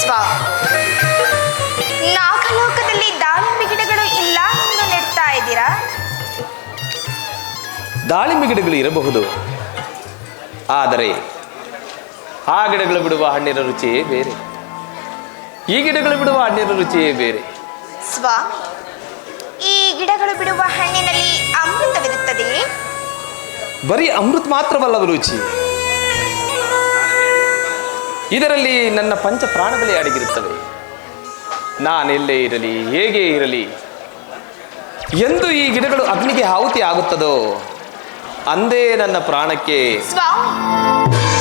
ಸ್ವಾಮಿ, ನಾಗಲೋಕದಲ್ಲಿ ದಾಳಿಂಬೆ ಗಿಡಗಳು ಇಲ್ಲ ಎಂದು ನೆಡ್ತಾ ಇದ್ದೀರಾ? ದಾಳಿಂಬೆ ಗಿಡಗಳು ಇರಬಹುದು, ಆದರೆ ಆ ಗಿಡಗಳು ಬಿಡುವ ಹಣ್ಣಿನ ರುಚಿಯೇ ಬೇರೆ, ಈ ಗಿಡಗಳು ಬಿಡುವ ಹಣ್ಣಿನ ರುಚಿಯೇ ಬೇರೆ. ಸ್ವಾಮಿ, ಈ ಗಿಡಗಳು ಬಿಡುವ ಹಣ್ಣಿನಲ್ಲಿ ಅಮೃತವಿರುತ್ತದೆಯೇ? ಬರೀ ಅಮೃತ ಮಾತ್ರವಲ್ಲವ ರುಚಿ, ಇದರಲ್ಲಿ ನನ್ನ ಪಂಚ ಪ್ರಾಣಗಳೇ ಅಡಗಿರುತ್ತವೆ. ನಾನೆಲ್ಲೇ ಇರಲಿ, ಹೇಗೆ ಇರಲಿ, ಎಂದು ಈ ಗಿಡಗಳು ಅಗ್ನಿಗೆ ಆಹುತಿ ಆಗುತ್ತದೋ ಅಂದೇ ನನ್ನ ಪ್ರಾಣಕ್ಕೆ. ಸ್ವಾಮಿ,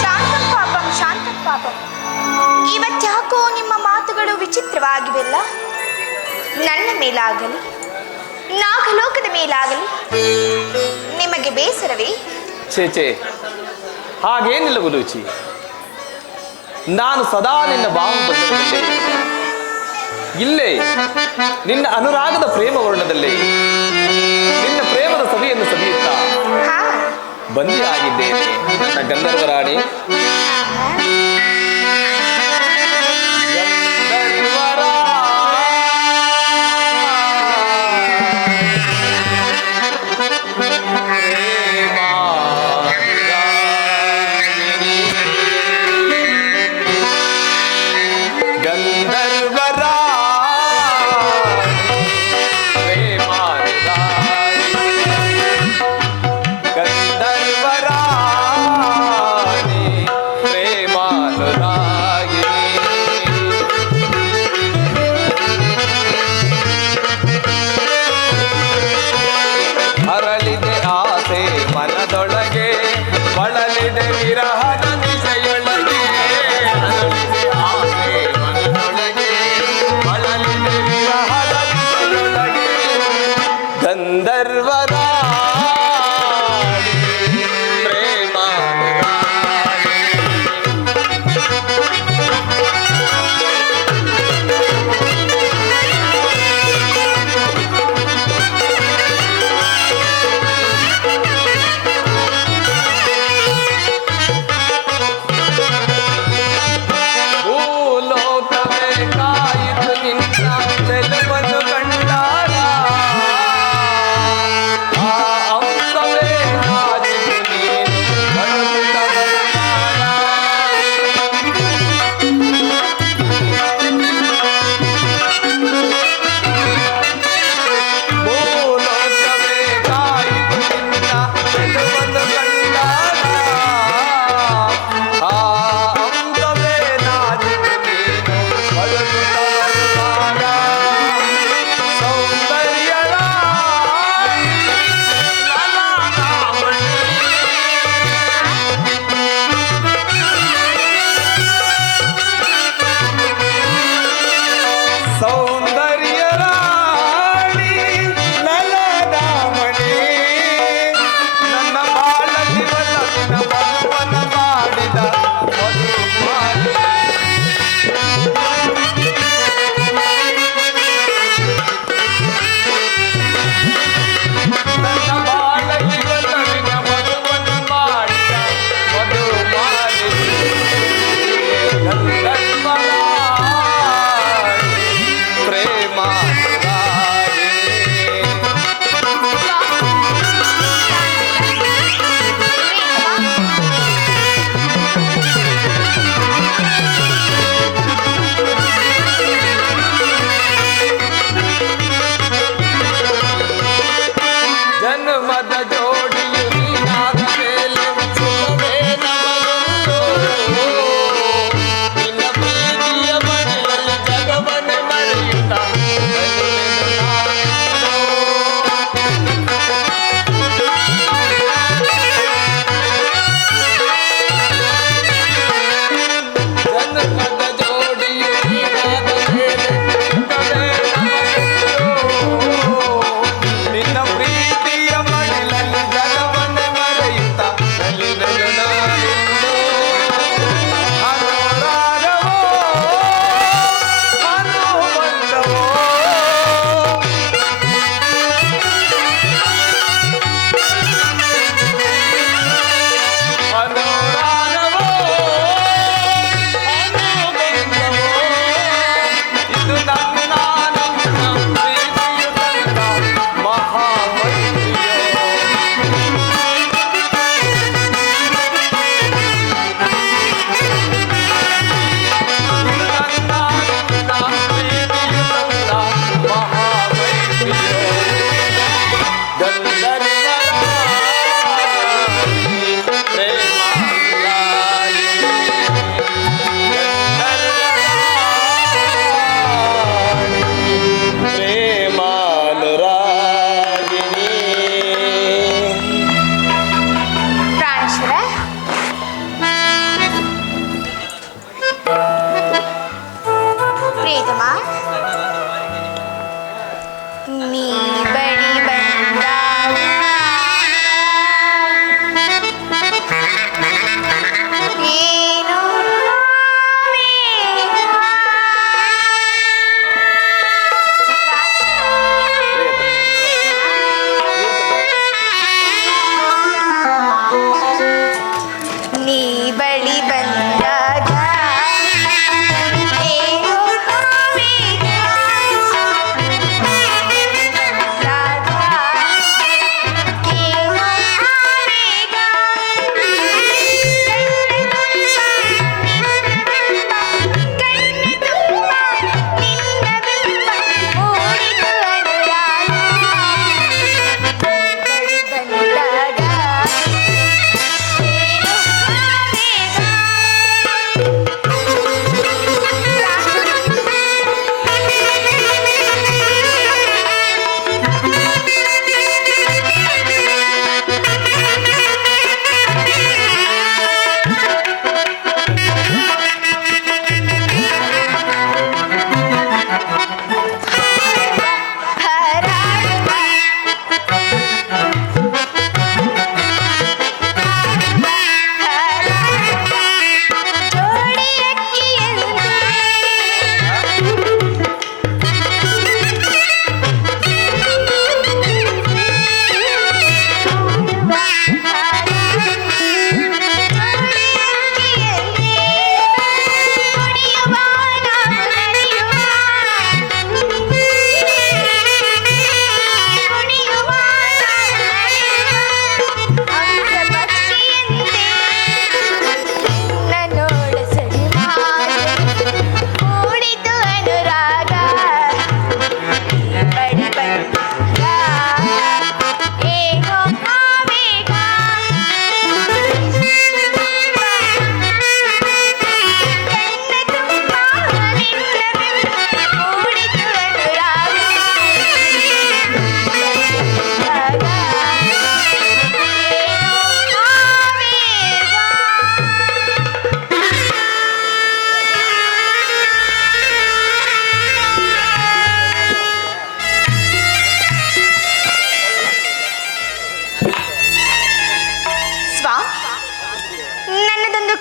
ಶಾಂತಂ ಪಾಪಂ ಶಾಂತಂ ಪಾಪಂ. ಇವತ್ತ್ಯಾಕೋ ನಿಮ್ಮ ಮಾತುಗಳು ವಿಚಿತ್ರವಾಗಿವೆಲ್ಲ. ನನ್ನ ಮೇಲಾಗಲಿ ನಾಗಲೋಕದ ಮೇಲಾಗಲಿ ನಿಮಗೆ ಬೇಸರವೇ? ಛೇ, ಹಾಗೇನಿಲ್ಲವು ರುಚಿ. ನಾನು ಸದಾ ನಿನ್ನ ಬಾಹುಬಂಧನದಲ್ಲಿ, ಇಲ್ಲೇ ನಿನ್ನ ಅನುರಾಗದ ಪ್ರೇಮ ವರ್ಣದಲ್ಲಿ ನಿನ್ನ ಪ್ರೇಮದ ಸವಿಯನ್ನು ಸವಿಯುತ್ತಾ ಬಂದಿಯಾಗಿದ್ದೇನೆ ನನ್ನ ಗಂಧರ್ವರಾಣಿ.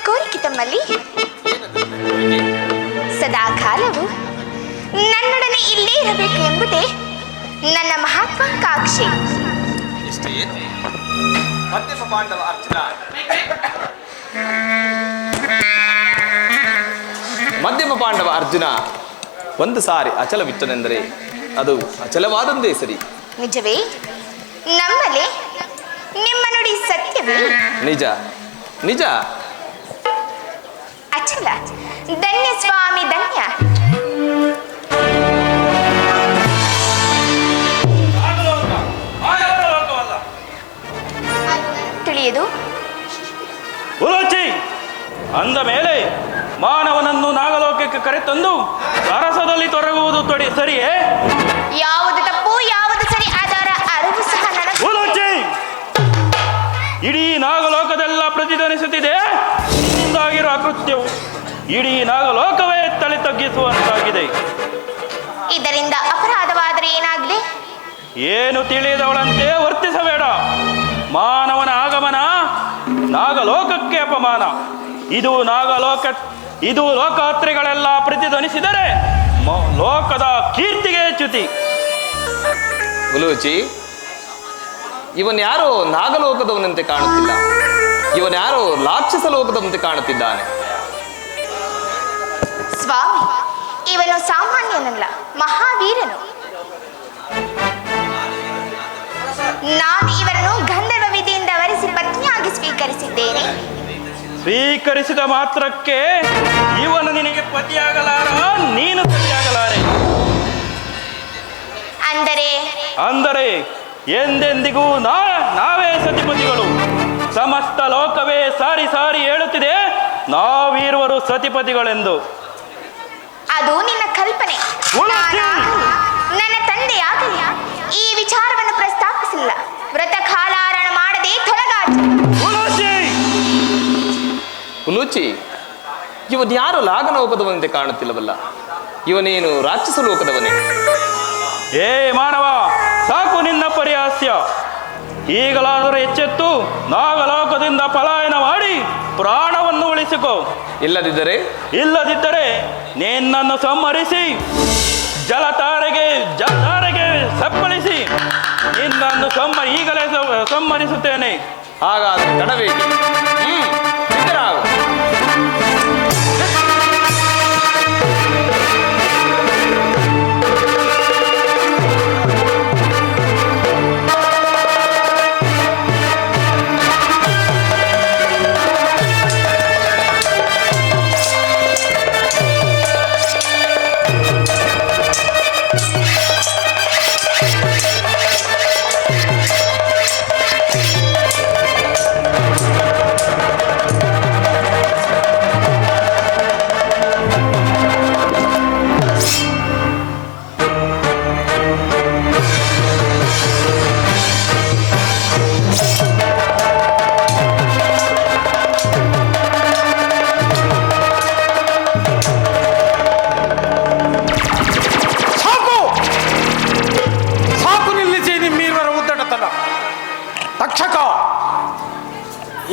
ಕೋರಿಕೆ ತಮ್ಮಲ್ಲಿ. ಸದಾ ಕಾಲವು ನನ್ನೊಡನೆ ಇಲ್ಲೇ ಇರಬೇಕು ಎಂಬುದೇ ನನ್ನ ಮಹತ್ವಾಕಾಂಕ್ಷೆ. ಇಷ್ಟು ಏನು ಮಧ್ಯಮ ಪಾಂಡವ ಅರ್ಜುನ ಮಧ್ಯಮ ಪಾಂಡವ ಅರ್ಜುನ ಒಂದು ಸಾರಿ ಅಚಲವಿಟ್ಟನೆಂದರೆ ಅದು ಅಚಲವಾದಂದೇ ಸರಿ. ನಿಜವೇ? ನಮ್ಮಲ್ಲಿ ನಿಮ್ಮ ನುಡಿ ಸತ್ಯವೇ? ನಿಜ ನಿಜ. ಅಚಲ. ಧನ್ಯ ಸ್ವಾಮಿ, ಧನ್ಯ. ತಿಳಿಯದು. ಉಲೋಚಿ ಅಂದ ಮೇಲೆ ಮಾನವನನ್ನು ನಾಗಲೋಕಕ್ಕೆ ಕರೆತಂದು ಅರಸದಲ್ಲಿ ತೊಡಗುವುದು ಸರಿಯೇ? ಯಾವುದು ತಪ್ಪು ಯಾವುದು ಸರಿ ಅದರ ಅರಿವು ಸಹ ನನಗೆ. ಉಲೋಚಿ ಇಡೀ ನಾಗಲೋಕದೆಲ್ಲ ಪ್ರತಿಧ್ವನಿಸುತ್ತಿದೆ. ಮುಂದಾಗಿರುವ ಅಕೃತ್ಯವು ಇಡೀ ನಾಗಲೋಕವೇ ತಲೆ ತಗ್ಗಿಸುವಂತಾಗಿದೆ. ಇದರಿಂದ ಅಪರಾಧವಾದರೆ ಏನಾಗಲಿ? ಏನು ತಿಳಿಯದವಳಂತೆ ವರ್ತಿಸಬೇಡ. ಮಾನವನ ಆಗಮನ ನಾಗಲೋಕಕ್ಕೆ ಅಪಮಾನ. ಇದು ಲೋಕಯಾತ್ರಿಗಳೆಲ್ಲ ಪ್ರತಿಧ್ವನಿಸಿದರೆ ಲೋಕದ ಕೀರ್ತಿಗೆ ಚ್ಯುತಿ. ಉಲೂಚಿ, ಇವನ್ಯಾರೋ ನಾಗಲೋಕದವನಂತೆ ಕಾಣುತ್ತಿಲ್ಲ, ಇವನ್ಯಾರೋ ರಾಕ್ಷಸ ಲೋಕದಂತೆ ಕಾಣುತ್ತಿದ್ದಾನೆ. ಸ್ವಾಮಿ, ಇವನು ಸಾಮಾನ್ಯನಲ್ಲ, ಮಹಾವೀರನು. ನಾನು ಇವರನ್ನು ಗಂಧರ್ವ ವಿಧಿಯಿಂದ ವರಿಸಿ ಪತ್ನಿಯಾಗಿ ಸ್ವೀಕರಿಸಿದ್ದೇನೆ. ಸ್ವೀಕರಿಸಿದ ಮಾತ್ರಕ್ಕೆ ಇವನು ನಿನಗೆ ಪತಿಯಾಗಲಾರ, ನೀನು ಪತಿಯಾಗಲಾರೆ. ಅಂದರೆ ಎಂದೆಂದಿಗೂ ನಾವೇ ಸತಿಪತಿಗಳು. ಸಮಸ್ತ ಲೋಕವೇ ಸಾರಿ ಸಾರಿ ಹೇಳುತ್ತಿದೆ ನಾವೀರುವರು ಸತಿಪತಿಗಳೆಂದು. ಅದು ನಿನ್ನ ಕಲ್ಪನೆ. ನನ್ನ ತಂದೆಯಾಗಲಿ ಈ ವಿಚಾರವನ್ನು ಪ್ರಸ್ತಾಪಿಸಿಲ್ಲ. ವ್ರತ ಕಾಲಾರಣ ಮಾಡದೆ ತೊಲಗಾಟ. ಉಲೂಚಿ, ಇವನ್ ಯಾರು ಲಾಗನ ಲೋಕದವನಂತೆ ಕಾಣುತ್ತಿಲ್ಲವಲ್ಲ, ಇವನೇನು ರಾಕ್ಷಸ ಲೋಕದವನೇ? ಏ ಮಾನವ, ಸಾಕು ನಿನ್ನ ಪರಿಹಾಸ್ಯ. ಈಗಲಾದರೂ ಎಚ್ಚೆತ್ತು ನಾಗಲೋಕದಿಂದ ಪಲಾಯನ ಮಾಡಿ ಪ್ರಾಣವನ್ನು ಉಳಿಸಿಕೊ. ಇಲ್ಲದಿದ್ದರೆ ನಿನ್ನನ್ನು ಸಂಹರಿಸಿ ಜಲಧಾರೆಗೆ ಸಪ್ಪಳಿಸಿ ನಿನ್ನನ್ನು ಈಗಲೇ ಸಂಹರಿಸುತ್ತೇನೆ. ಹಾಗಾದ್ರೆ ತಡಬೇಡಿ. ಸಿದ್ಧರಾಗು.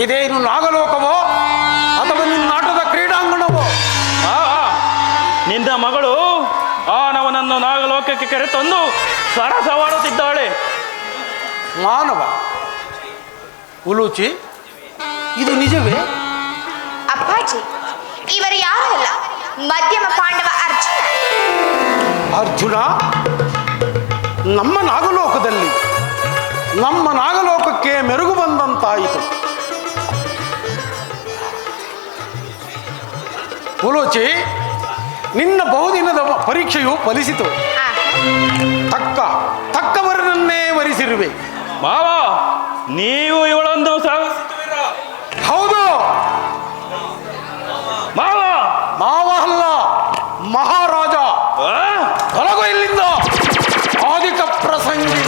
ಇದೇನು ನಾಗಲೋಕವೋ ಅಥವಾ ನಿನ್ನ ಆಟದ ಕ್ರೀಡಾಂಗಣವೋ? ನಿನ್ನ ಮಗಳು ಆನವನನ್ನು ನಾಗಲೋಕಕ್ಕೆ ಕರೆತಂದು ಸರಸವಾಡುತ್ತಿದ್ದಾಳೆ. ಮಾನವ ಉಲೂಚಿ, ಇದು ನಿಜವೇ? ಅಪ್ಪಾಜಿ, ಇವರು ಯಾರು ಅಲ್ಲ, ಮಧ್ಯಮ ಪಾಂಡವ ಅರ್ಜುನ. ಅರ್ಜುನ ನಮ್ಮ ನಾಗಲೋಕಕ್ಕೆ ಮೆರುಗು ಬಂದಂತಾಯಿತು. ಉಲೂಚಿ, ನಿನ್ನ ಬಹುದಿನದ ಪರೀಕ್ಷೆಯು ಫಲಿಸಿತು. ತಕ್ಕವರನ್ನೇ ವರಿಸಿರುವೆ. ಮಾವ, ನೀವು ಇವಳನ್ನು ಹೌದು. ಮಾವ ಅಲ್ಲ, ಮಹಾರಾಜ. ತೊಲಗು ಇಲ್ಲಿಂದ, ಆದಿಕ ಪ್ರಸಂಗಿ.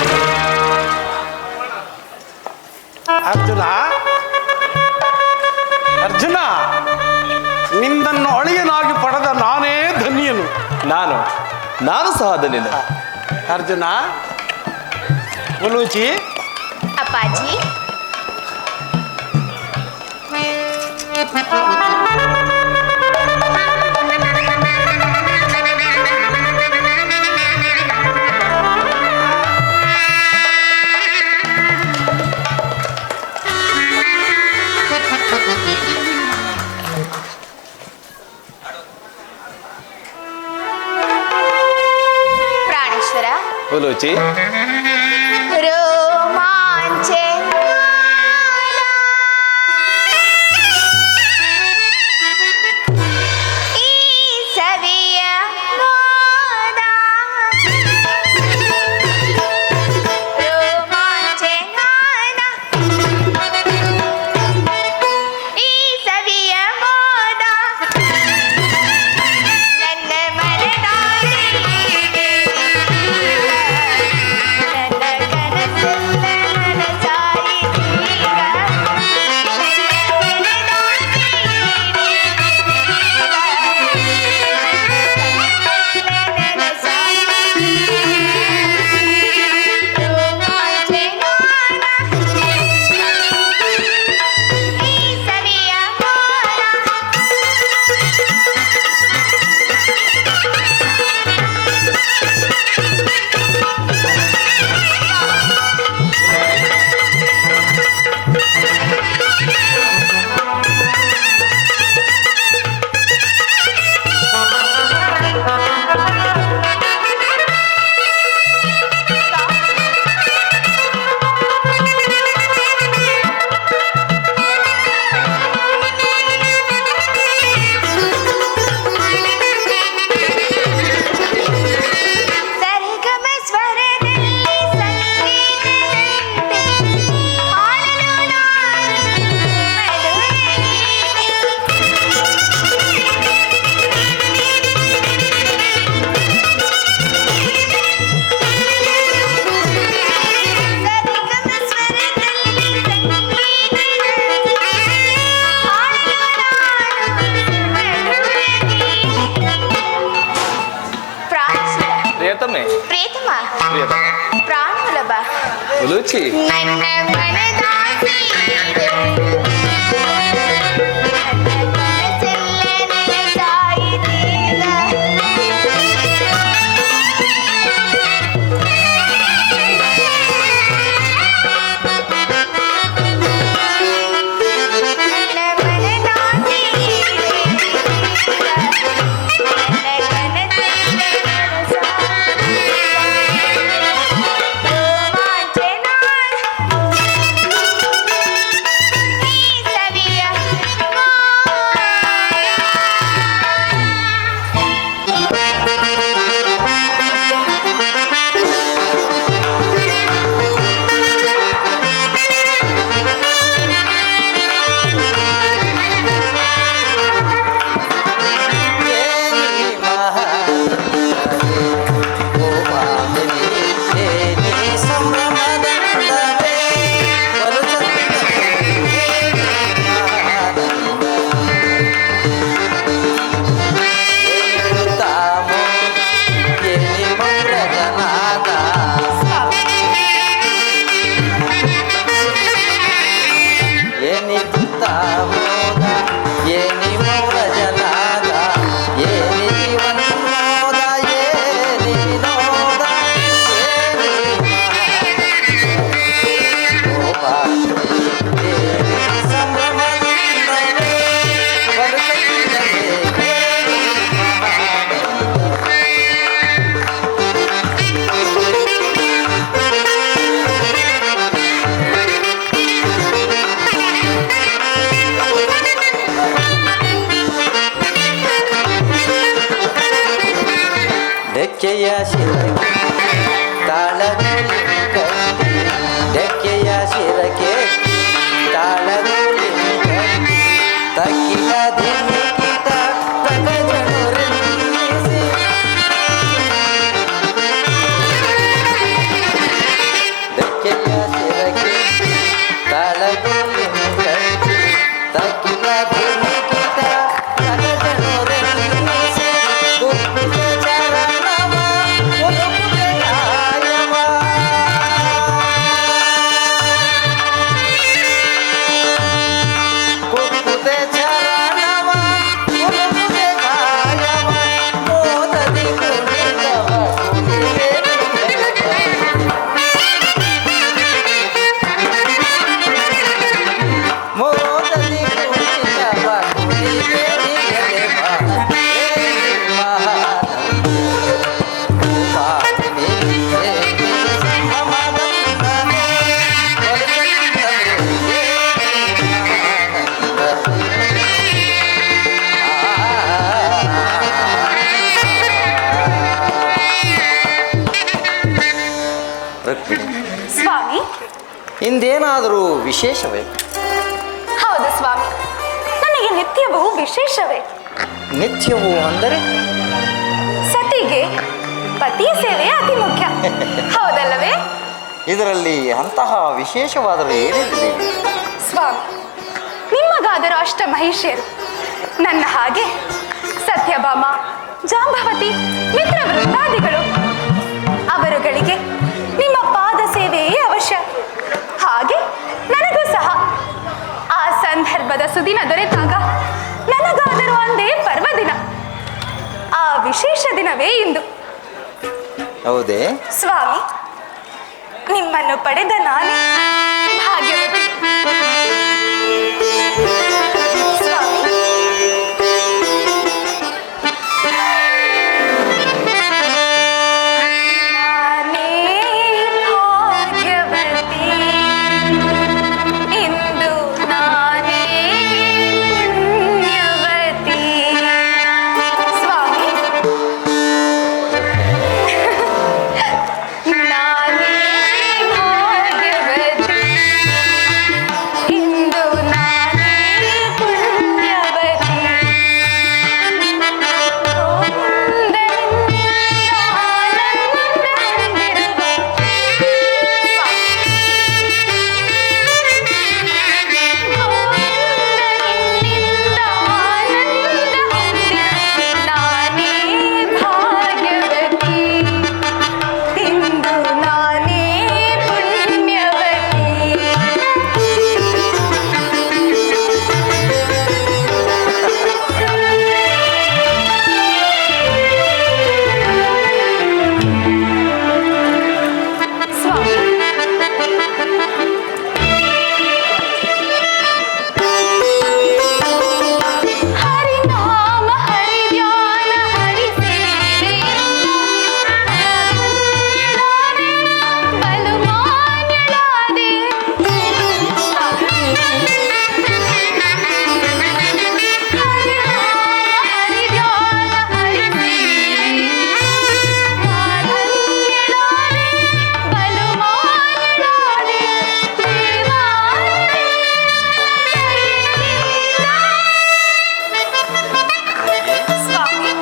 ಅರ್ಜುನ, ನಿನ್ನನ್ನು ಅಳಿಯನಾಗಿ ಪಡೆದ ನಾನೇ ಧನ್ಯನು. ನಾನು ಸಹ ಧನ್ಯನು. ಅರ್ಜುನ, ಉಲೂಚಿ. ಅಪ್ಪಾಜಿ, ಪ್ರಾಣೇಶ್ವರ ಉಲೂಚಿ ರೋಮಾಂಚನ ಈ ಸವಿಯ ಮೋದ ರೋಮಾಂಚನ ಈ ಸವಿಯ ಮೋದ ನನ್ನ ಮನದಾಗಿ ನನ್ನ ಕನಸೆಲ್ಲ ನನಸಾಯಿತೀಗ ಸರಿಗಮ ಸ್ವರದಲ್ಲಿ ಸಂಗೀತದಂತೆ ಹಾಡಲು ನಾನು ಸರಿಗಮ ಸ್ವರದಲ್ಲಿ ಸಂಗೀತದಂತೆ ಹಾಡಲು ಪ್ರಾಣೇಶ್ವರ ಪ್ರಿಯತಮೆ ಪ್ರೇತಮ ಪ್ರಿಯತಮ ಪ್ರಾಣವಲ್ಲಭ ಉಲೂಚಿ ನನ್ನ ಮನದಾಸೆ ನನ್ನ ಕನಸೆಲ್ಲ ನನಸಾಯಿತೀಗ ನನ್ನ ಮನದಾಸೆ ನನ್ನ ಕನಸೆಲ್ಲ ರೋಮಾಂಚನ ಈ ಸವಿಯ ಡೆಕ್ಕೆಯ ಶಿರಕ್ಕೆ ತಾಳಗುಲಿ ಕಟ್ಟಿ ಡೆಕ್ಕೆಯ ಶಿರಕ್ಕೆ ತಾಳಗುಲಿ ಕಟ್ಟಿ ತಕ್ಕಿನ ಧಿಮಿಕಿತ ತಗಜನು ರಂಗಿಸಿ ಡೆಕ್ಕೆಯ ಶಿರಕ್ಕೆ ತಾಳಗುಲಿ ಕಟ್ಟಿ ತಕ್ಕಿನ ಧಿಮಿಕಿತ ತಗಜನು ರಂಗಿಸಿ ಗುಪ್ಪಿತ ಚರಣವ ಒಲುಪುಗೆಯಾಯವ ಸ್ವಾಮಿ, ಇಂದೇನಾದರೂ ವಿಶೇಷವೇ? ಹೌದು ಸ್ವಾಮಿ, ನನಗೆ ನಿತ್ಯವೂ ವಿಶೇಷವೇ. ನಿತ್ಯವೂ ಅಂದರೆ? ಸತಿಗೆ ಪತಿಯ ಸೇವೆ ಅತಿ ಮುಖ್ಯ, ಹೌದಲ್ಲವೇ? ಇದರಲ್ಲಿ ಅಂತಹ ವಿಶೇಷವಾದರೂ ಏನಿದೆ? ಸ್ವಾಮಿ, ನಿಮಗಾದರೂ ಅಷ್ಟ ಮಹಿಷಿಯರು, ನನ್ನ ಹಾಗೆ ಸತ್ಯಭಾಮ, ಜಾಂಬವತಿ, ಮಿತ್ರ ವೃತ್ತಾದಿಗಳು, ಅವರುಗಳಿಗೆ ನಿಮ್ಮ ಪಾದ ಸೇವೆಯೇ ಅವಶ್ಯ. ಹಾಗೆ ನನಗೂ ಸಹ ಆ ಸಂದರ್ಭದ ಸುದಿನ ದೊರೆತಾಗ ನನಗಾದರೂ ಒಂದೇ ಪರ್ವದಿನ. ಆ ವಿಶೇಷ ದಿನವೇ ಇಂದು. ಹೌದೇ? ಸ್ವಾಮಿ, ನಿಮ್ಮನ್ನು ಪಡೆದ ನಾನೇ ಭಾಗ್ಯವತಿ. ಸ್ವಾಮಿ, ನಾನೇ ಭಾಗ್ಯವತಿ, ಇಂದು ನಾನೇ ಪುಣ್ಯವತಿ. ಸ್ವಾಮಿ, ನಾನೇ ಭಾಗ್ಯವತಿ, ಇಂದು ನಾನೇ ಪುಣ್ಯವತಿ. ನಾನೇ ಭಾಗ್ಯವತಿ, ಇಂದು ನಾನೇ ಪುಣ್ಯವತಿ. ಸ್ವಾಮಿ, ಹರಿನಾಮ ಹರಿಧ್ಯಾನ ಹರಿಸಿರಿ ಬಲು ಮಾನ್ಯಳಾದೆ. ಹರಿನಾಮ ಹರಿಧ್ಯಾನ ಹರಿಸಿರಿ ಮಾಧನ್ಯಳಾದೆ, ಬಲು ಮಾನ್ಯಳಾದೆ. ಸ್ವಾಮಿ,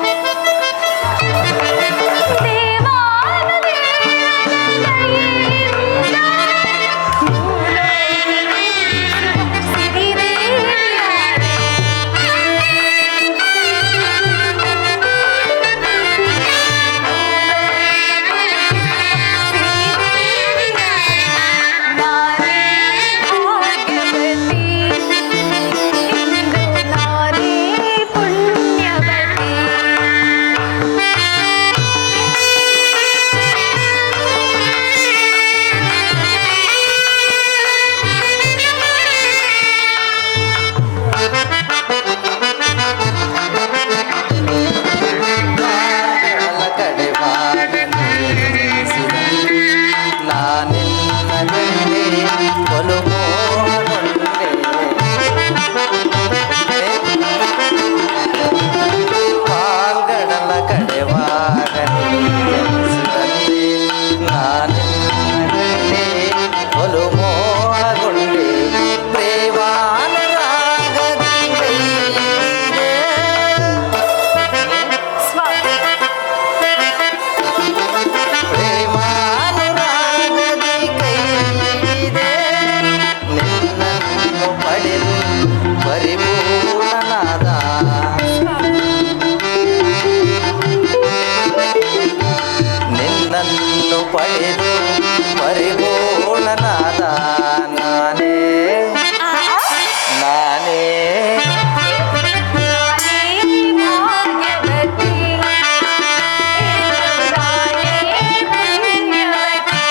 ನಾನೇ ಭಾಗ್ಯವತಿ, ಇಂದು ನಾನೇ ಪುಣ್ಯವತಿ. ಕಾಲ ಕಡೆ ನಾನೆಲ್ಲ ಒಲು ಮೋಹಗೊಂಡೆ. ಪಾಲ್ಗಡಲ ಕಡೆವಾಗ ನಾನೆಲ್ಲ ಒಲು ಮೋಹಗೊಂಡೆ. ಪ್ರೇಮಾನುರಾಗದಿ ಕೈಯಿದೆ. ಸ್ವಾಮಿ, ಪ್ರೇಮಾನುರಾಗದಿ ಕೈಯಿದೆ. ನಿನ್ನನ್ನು ಪಡೆದು ಪರಿಪೂರ್ಣನಾದ. ನಿನ್ನನ್ನು ಪಡೆದು ಪರಿಪೂರ್ಣನಾದ ನಾನೇ ನಾನೇ ನಾನೇ ಭಾಗ್ಯವತಿ, ಇಂದು ನಾನೇ ಪುಣ್ಯವತಿ.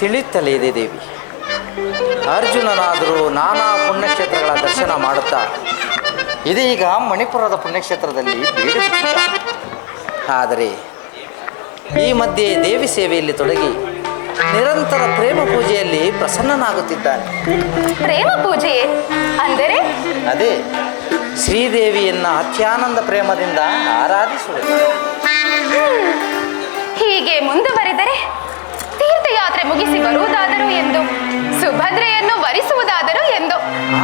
ತಿಳಿಯುತ್ತಲೇ ಇದೆ ದೇವಿ. ಅರ್ಜುನನಾದರೂ ನಾನಾ ಪುಣ್ಯಕ್ಷೇತ್ರಗಳ ದರ್ಶನ ಮಾಡುತ್ತಾ ಇದೀಗ ಮಣಿಪುರದ ಪುಣ್ಯಕ್ಷೇತ್ರದಲ್ಲಿ ಬೀಡು ಬಿಟ್ಟಿದ್ದ. ಆದರೆ ಈ ಮಧ್ಯೆ ದೇವಿ ಸೇವೆಯಲ್ಲಿ ತೊಡಗಿ ನಿರಂತರ ಪ್ರೇಮ ಪೂಜೆಯಲ್ಲಿ ಪ್ರಸನ್ನನಾಗುತ್ತಿದ್ದಾನೆ. ಪ್ರೇಮ ಪೂಜೆಯೇ ಅಂದರೆ? ಅದೇ ಶ್ರೀದೇವಿಯನ್ನ ಅತ್ಯಾನಂದ ಪ್ರೇಮದಿಂದ ಆರಾಧಿಸುವುದು. ಹೀಗೆ ಮುಂದುವರೆದರೆ ತೀರ್ಥಯಾತ್ರೆ ಮುಗಿಸಿ ಬರುವುದಾದರೂ ಎಂದು, ಸುಭದ್ರೆಯನ್ನು ವರಿಸುವುದಾದರೂ ಎಂದು.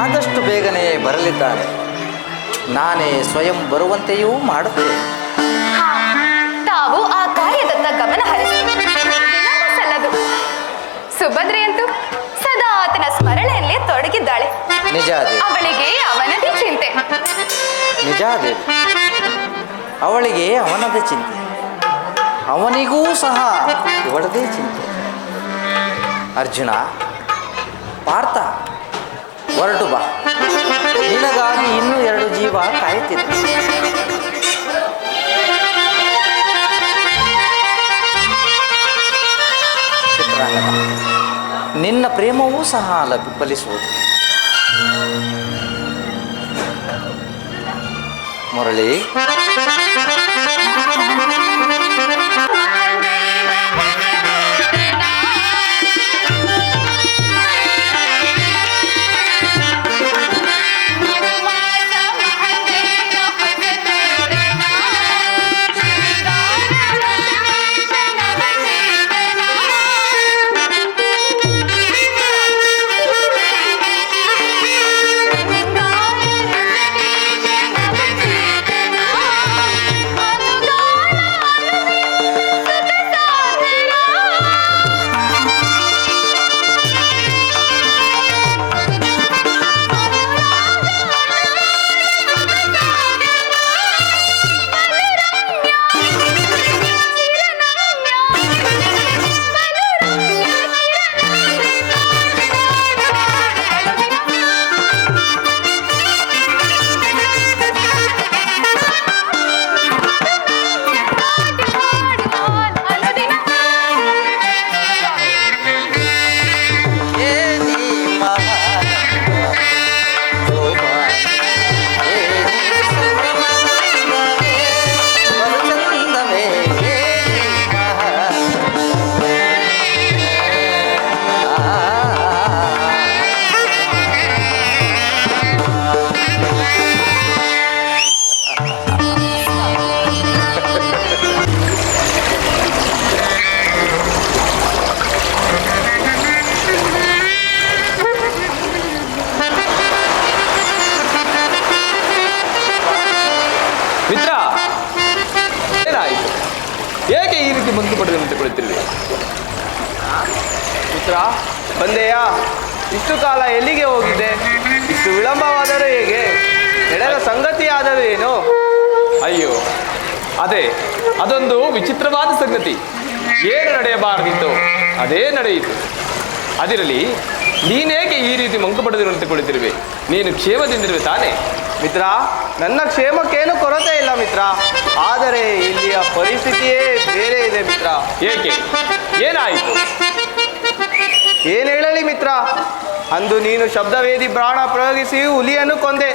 ಆದಷ್ಟು ಬೇಗನೆ ಬರಲಿದ್ದಾನೆ. ನಾನೇ ಸ್ವಯಂ ಬರುವಂತೆಯೂ ಮಾಡುತ್ತೇನೆ. ಹಾ, ತಾವು ಆ ಕಾರ್ಯದತ್ತ ಗಮನ ಹರಿಸಿ ಸಲ್ಲದು. ಸುಭದ್ರೆಯಂತೂ ಸದಾ ಆತನ ಸ್ಮರಣೆಯಲ್ಲೇ ತೊಡಗಿದ್ದಾಳೆ. ನಿಜ ದೇವಿ, ಅವಳಿಗೆ ಅವನದೇ ಚಿಂತೆ. ನಿಜ ದೇವಿ, ಅವಳಿಗೆ ಅವನದೇ ಚಿಂತೆ, ಅವನಿಗೂ ಸಹ ಇವಳದೇ ಚಿಂತೆ. ಅರ್ಜುನ, ಪಾರ್ಥ, ಹೊರಟು ಬಾ. ನಿನಗಾಗಿ ಇನ್ನೂ 2 ಜೀವ ಕಾಯುತ್ತಿದೆ. ಚಿತ್ರಾಂಗದ, ನಿನ್ನ ಪ್ರೇಮವೂ ಸಹ ಫಲಿಸುವುದು. ಮುರಳಿ, ಮಿತ್ರ, ಏನಾಯಿತು? ಏಕೆ ಈ ರೀತಿ ಮಂಕು ಪಡೆದು ನಿಂತುಕೊಳ್ಳುತ್ತಿರುವೆ? ಮಿತ್ರ, ಬಂದೆಯಾ? ಇಷ್ಟು ಕಾಲ ಎಲ್ಲಿಗೆ ಹೋಗಿದ್ದೆ? ಇಷ್ಟು ವಿಳಂಬವಾದರೂ ಹೇಗೆ? ನಡೆದ ಸಂಗತಿ ಆದರೂ ಏನು? ಅಯ್ಯೋ, ಅದೊಂದು ವಿಚಿತ್ರವಾದ ಸಂಗತಿ. ಏನು ನಡೆಯಬಾರದಿತ್ತು ಅದೇ ನಡೆಯಿತು. ಅದಿರಲಿ, ನೀನೇಕೆ ಈ ರೀತಿ ಮಂಕು ಪಡೆದು ನಿಂತುಕೊಳ್ಳುತ್ತಿರುವೆ? ನೀನು ಕ್ಷೇಮದಿಂದಿರುವೆ ತಾನೇ? ಮಿತ್ರ, ನನ್ನ ಕ್ಷೇಮಕ್ಕೇನು ಕೊರತೆ ಇಲ್ಲ ಮಿತ್ರ. ಆದರೆ ಇಲ್ಲಿಯ ಪರಿಸ್ಥಿತಿಯೇ ಬೇರೆ ಇದೆ ಮಿತ್ರ. ಏಕೆ? ಏನಾಯಿತು? ಏನು ಹೇಳಲಿ ಮಿತ್ರ, ಅಂದು ನೀನು ಶಬ್ದವೇದಿ ಪ್ರಾಣ ಪ್ರಯೋಗಿಸಿ ಹುಲಿಯನ್ನು ಕೊಂದೆ.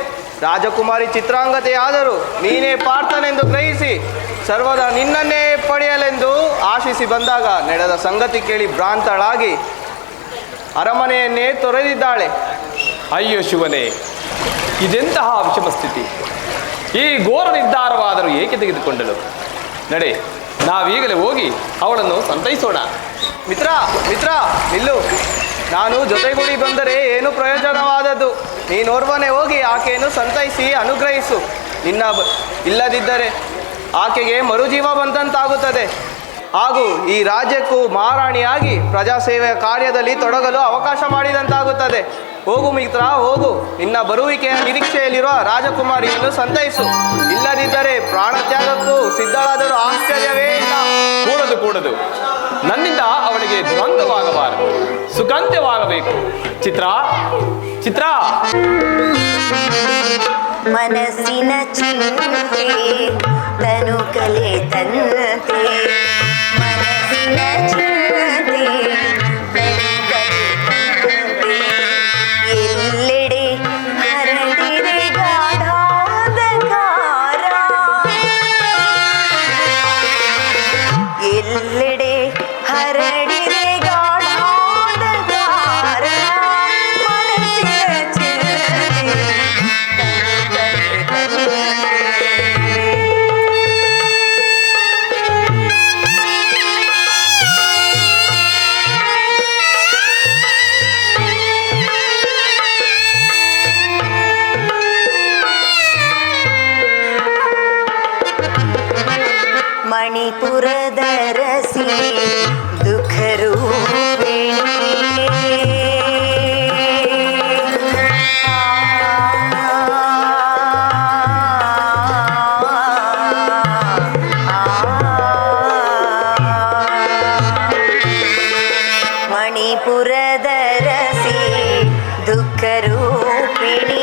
ರಾಜಕುಮಾರಿ ಚಿತ್ರಾಂಗತೆಯಾದರೂ ನೀನೇ ಪಾರ್ಥನೆಂದು ಗ್ರಹಿಸಿ ಸರ್ವದಾ ನಿನ್ನನ್ನೇ ಪಡೆಯಲೆಂದು ಆಶಿಸಿ ಬಂದಾಗ ನಡೆದ ಸಂಗತಿ ಕೇಳಿ ಭ್ರಾಂತಳಾಗಿ ಅರಮನೆಯನ್ನೇ ತೊರೆದಿದ್ದಾಳೆ. ಅಯ್ಯೋ ಶಿವನೇ, ಇದೆಂತಹ ವಿಷಮ ಸ್ಥಿತಿ! ಈ ಘೋರ ನಿರ್ಧಾರವಾದರೂ ಏಕೆ ತೆಗೆದುಕೊಂಡಳು? ನಡೆ, ನಾವೀಗಲೇ ಹೋಗಿ ಅವಳನ್ನು ಸಂತೈಸೋಣ. ಮಿತ್ರ, ನಿಲ್ಲು. ನಾನು ಜೊತೆಗೂಡಿ ಬಂದರೆ ಏನು ಪ್ರಯೋಜನವಾದದ್ದು? ನೀನೋರ್ವನೇ ಹೋಗಿ ಆಕೆಯನ್ನು ಸಂತೈಸಿ ಅನುಗ್ರಹಿಸು. ಇಲ್ಲದಿದ್ದರೆ ಆಕೆಗೆ ಮರುಜೀವ ಬಂದಂತಾಗುತ್ತದೆ. ಹಾಗೂ ಈ ರಾಜ್ಯಕ್ಕೂ ಮಹಾರಾಣಿಯಾಗಿ ಪ್ರಜಾಸೇವೆಯ ಕಾರ್ಯದಲ್ಲಿ ತೊಡಗಲು ಅವಕಾಶ ಮಾಡಿದಂತಾಗುತ್ತದೆ. ಹೋಗು ಮಿತ್ರ, ಹೋಗು. ನಿನ್ನ ಬರುವಿಕೆಯ ನಿರೀಕ್ಷೆಯಲ್ಲಿರುವ ರಾಜಕುಮಾರಿಯನ್ನು ಸಂತೈಸು. ಇಲ್ಲದಿದ್ದರೆ ಪ್ರಾಣತ್ಯಾಗಕ್ಕೂ ಸಿದ್ಧಳಾದರೂ ಆಶ್ಚರ್ಯವೇ ಇಲ್ಲ. ಕೂಡದು. ನನ್ನಿಂದ ಅವಳಿಗೆ ದುರಂತವಾಗಬಾರದು, ಸುಖಾಂತ್ಯವಾಗಬೇಕು. ಚಿತ್ರ ಮನಸ್ಸಿನ ಚಿಂತೆ ತನು ಕಲೆ ತಂತೆ, ಮನಸ್ಸಿನ ಚಿಂತೆ ಎಲ್ಲೆಡೆ ಹರಡಿದೆ ಗಾಢಾಂಧಕಾರ ಮನಸ್ಸಿನ ಚಿಂತೆ ಮಣಿಪುರದ ರಸಿ ದುಃಖ ರೂಪಿಣಿ ಮಣಿಪುರದ ರಸಿ ದುಃಖ ರೂಪಿಣಿ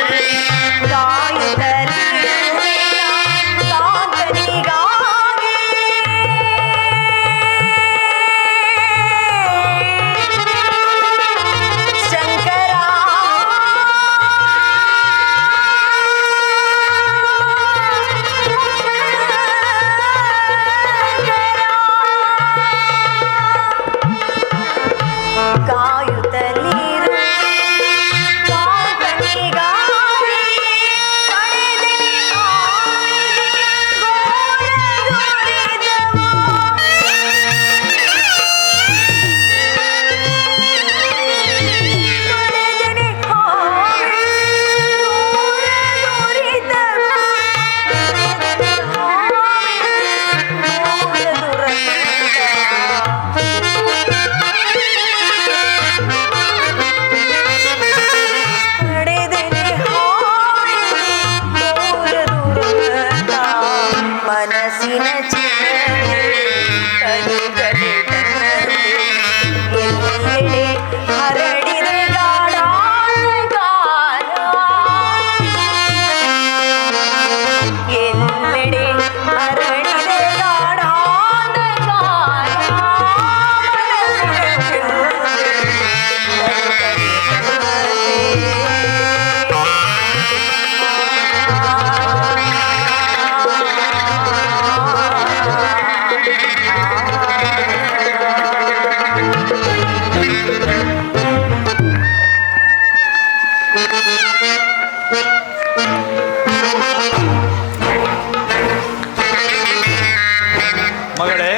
ಮಗಳೇ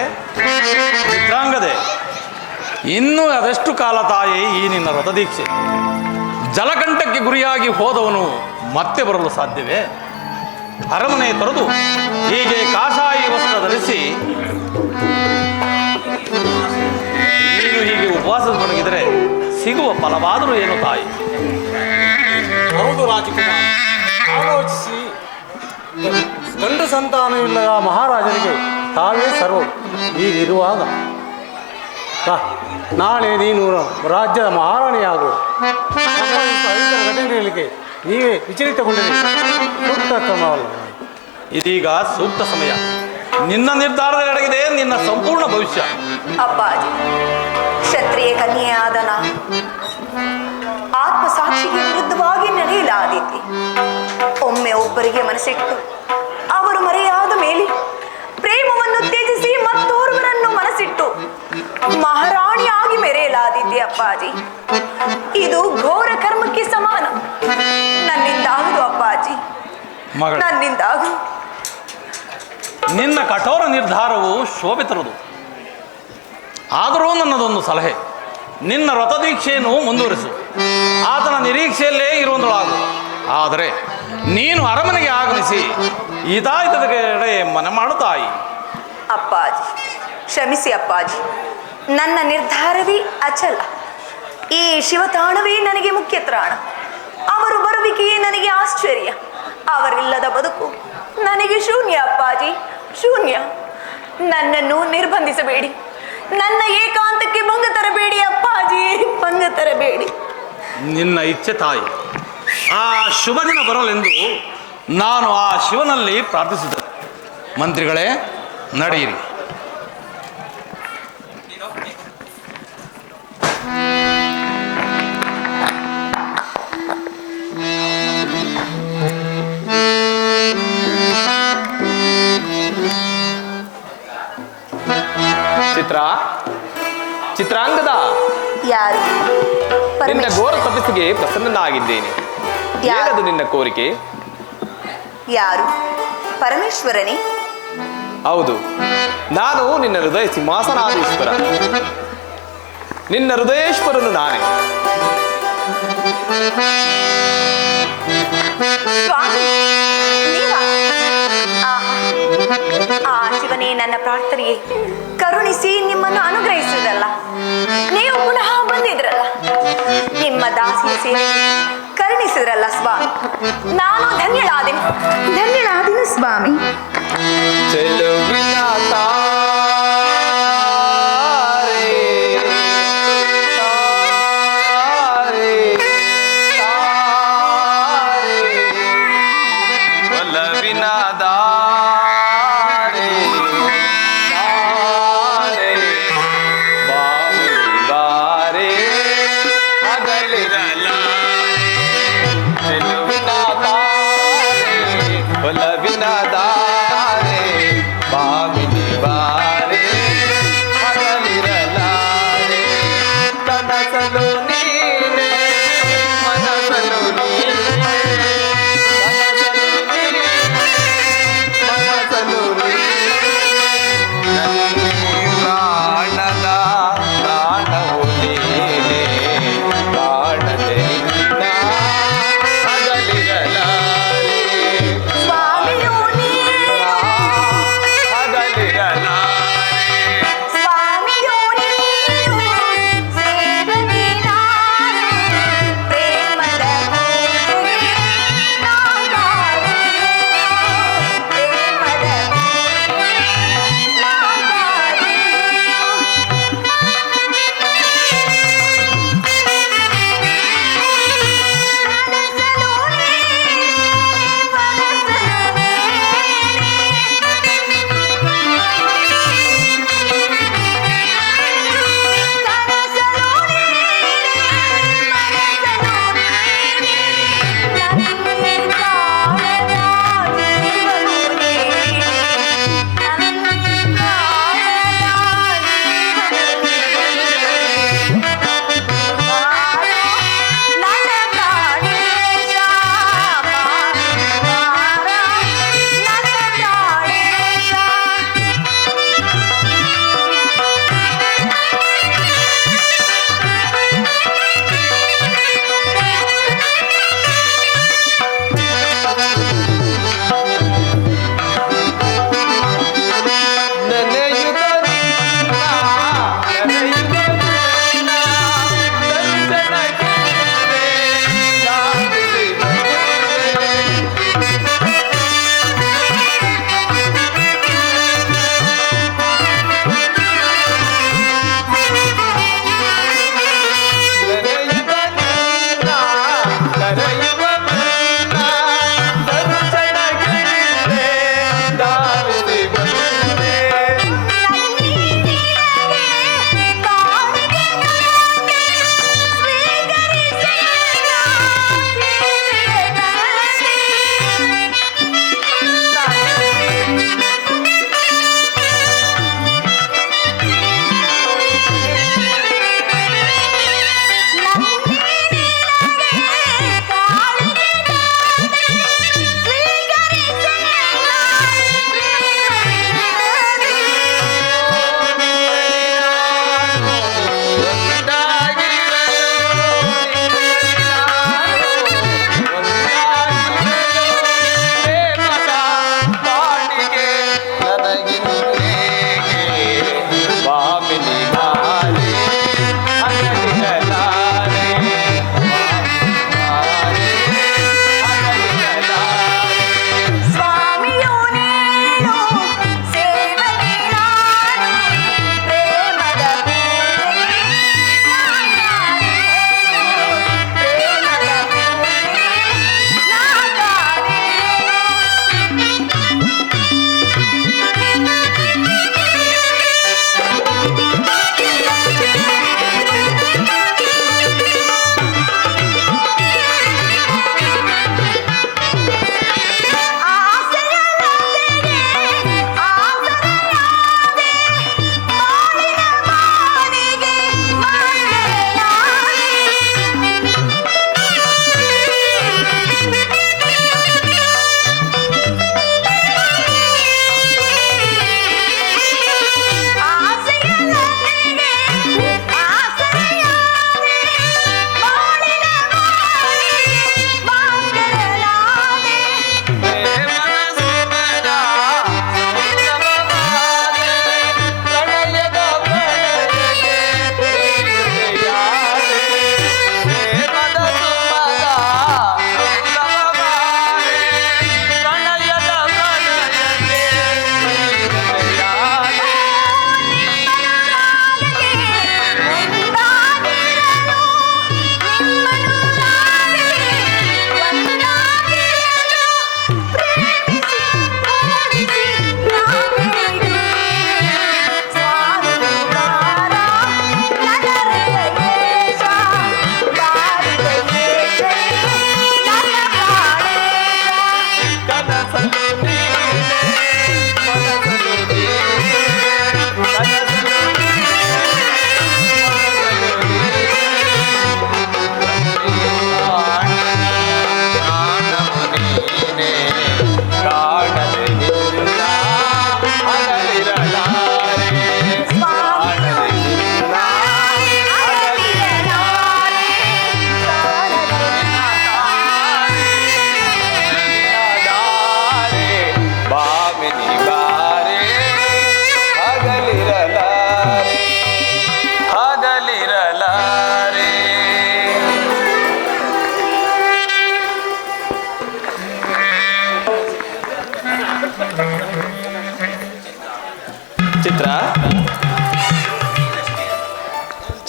ಚಿತ್ರಾಂಗದೆ, ಇನ್ನೂ ಅದೆಷ್ಟು ಕಾಲ ತಾಯಿ ಈ ನಿನ್ನ ವ್ರತದೀಕ್ಷೆ? ಜಲಕಂಠಕ್ಕೆ ಗುರಿಯಾಗಿ ಹೋದವನು ಮತ್ತೆ ಬರಲು ಸಾಧ್ಯವೇ? ಅರಮನೆ ತೊರೆದು ಹೀಗೆ ಕಾಷಾಯಿ ವಸ್ತ್ರ ಧರಿಸಿ ನೀನು ಹೀಗೆ ಉಪವಾಸದ ತೊಡಗಿದರೆ ಸಿಗುವ ಫಲವಾದರೂ ಏನು ತಾಯಿ? ಹೌದು ರಾಜಕುಮಾರ, ಆಲೋಚಿಸಿ. ಗಂಡು ಸಂತಾನವಿಲ್ಲದ ಮಹಾರಾಜರಿಗೆ ತಾವೇ ಸರ್ವ. ಹೀಗಿರುವಾಗ ನಾಳೆ ನೀನು ರಾಜ್ಯದ ಮಹಾರಾಣಿಯಾಗು. ಘಟನೆಗಳಿಗೆ ನೀವೇ ವಿಚಲಿತಗೊಂಡಿರಿ. ಸೂಕ್ತ ಕ್ರಮವಲ್ಲ. ಇದೀಗ ಸೂಕ್ತ ಸಮಯ. ನಿನ್ನ ನಿರ್ಧಾರದೆಡೆಗಿದೆ ನಿನ್ನ ಸಂಪೂರ್ಣ ಭವಿಷ್ಯ. ಅಪ್ಪಾಜಿ, ಕ್ಷತ್ರಿಯ ಕನ್ಯೆಯಾದ ನಾನು ಆತ್ಮಸಾಕ್ಷಿಗೆ ವಿರುದ್ಧವಾಗಿ ನಡೆಯಲಾದೀತಿ. ಒಮ್ಮೆ ಒಬ್ಬರಿಗೆ ಮನಸ್ಸಿಟ್ಟು ಅವರು ಮರೆಯಾದ ಮೇಲೆ ಪ್ರೇಮವನ್ನು ತ್ಯಜಿಸಿ ಮತ್ತೋರ್ವರನ್ನು ಮನಸ್ಸಿಟ್ಟು ಮಹಾರಾಣಿಯಾಗಿ ಮೆರೆಯಲಾದೀತಿ. ಅಪ್ಪಾಜಿ, ಇದು ಘೋರ ಕರ್ಮಕ್ಕೆ ಸಮಾನ. ನನ್ನಿಂದಾಗದು ಅಪ್ಪಾಜಿ, ನನ್ನಿಂದಾಗದು. ನಿನ್ನ ಕಠೋರ ನಿರ್ಧಾರವು ಶೋಭೆ ತರುವುದು. ಆದರೂ ನನ್ನದೊಂದು ಸಲಹೆ, ನಿನ್ನ ವ್ರತದೀಕ್ಷೆಯನ್ನು ಮುಂದುವರಿಸು. ಆತನ ನಿರೀಕ್ಷೆಯಲ್ಲೇ ಇರುವಂತಳಾಗು. ಆದರೆ ನೀನು ಅರಮನೆಗೆ ಆಗಮಿಸಿ ಹಿತಾಹಿತದ ಕಡೆ ಮನ ಮಾಡು ತಾಯಿ. ಅಪ್ಪಾಜಿ, ಕ್ಷಮಿಸಿ ಅಪ್ಪಾಜಿ. ನನ್ನ ನಿರ್ಧಾರವೇ ಅಚಲ. ಈ ಶಿವತಾಣವೇ ನನಗೆ ಮುಖ್ಯ ತ್ರಾಣ. ಅವರು ಬರುವಿಕೆಯೇ ನನಗೆ ಆಶ್ಚರ್ಯ. ಅವರಿಲ್ಲದ ಬದುಕು ನನಗೆ ಶೂನ್ಯ ಅಪ್ಪಾಜಿ, ಶೂನ್ಯ. ನನ್ನನ್ನು ನಿರ್ಬಂಧಿಸಬೇಡಿ. ನನ್ನ ಏಕಾಂತಕ್ಕೆ ಭಂಗ ತರಬೇಡಿ ಅಪ್ಪಾಜಿ, ಭಂಗ ತರಬೇಡಿ. ನಿನ್ನ ಇಚ್ಛೆ ತಾಯಿ. ಆ ಶುಭ ದಿನ ಬರಲೆಂದು ನಾನು ಆ ಶಿವನಲ್ಲಿ ಪ್ರಾರ್ಥಿಸಿದೆ. ಮಂತ್ರಿಗಳೇ, ನಡೆಯಿರಿ. ಚಿತ್ರಾಂಗದ ಯಾರು? ನಿನ್ನ ಪರಮೇಶ್ವರ. ಘೋರ ತಪಸ್ಸಿಗೆ ಪ್ರಸನ್ನನಾಗಿದ್ದೇನೆ. ಏನದು ನಿನ್ನ ಕೋರಿಕೆ? ಯಾರು? ಪರಮೇಶ್ವರನೇ? ಹೌದು, ನಾನು ನಿನ್ನ ಹೃದಯ ಸಿಂಹಾಸನಾಧೀಶ್ವರ. ನಿನ್ನ ಹೃದಯೇಶ್ವರನು ನಾನೇ. ಸ್ವಾಮಿ, ನೀವಾ? ಆ ಶಿವನೇ ನನ್ನ ಪ್ರಾರ್ಥನೆಗೆ ಕರುಣಿಸಿ ನಿಮ್ಮನ್ನು ಅನುಗ್ರಹಿಸಿದಲ್ಲ. ನೀವು ಪುನಃ ಬಂದಿದ್ರಲ್ಲ, ನಿಮ್ಮ ದಾಸಿಯ ಸೇವೆ ಕರುಣಿಸಿದ್ರಲ್ಲ ಸ್ವಾಮಿ. ನಾನು ಧನ್ಯಳಾದೆನು ಸ್ವಾಮಿ. ಚೆಲುವಿನ ತಾರೆ, ತಾರೆ, ತಾರೆ, ಒಲವಿನ ದಾರೆ, ತಾರೆ, ಬಾವಿ ಬಾರೆ, ಹಗಲಿರಲಾರೆ. ಚೆಲುವಿನ ತಾರೆ, ಒಲವಿನ ದಾರೆ, ಬಾವಿ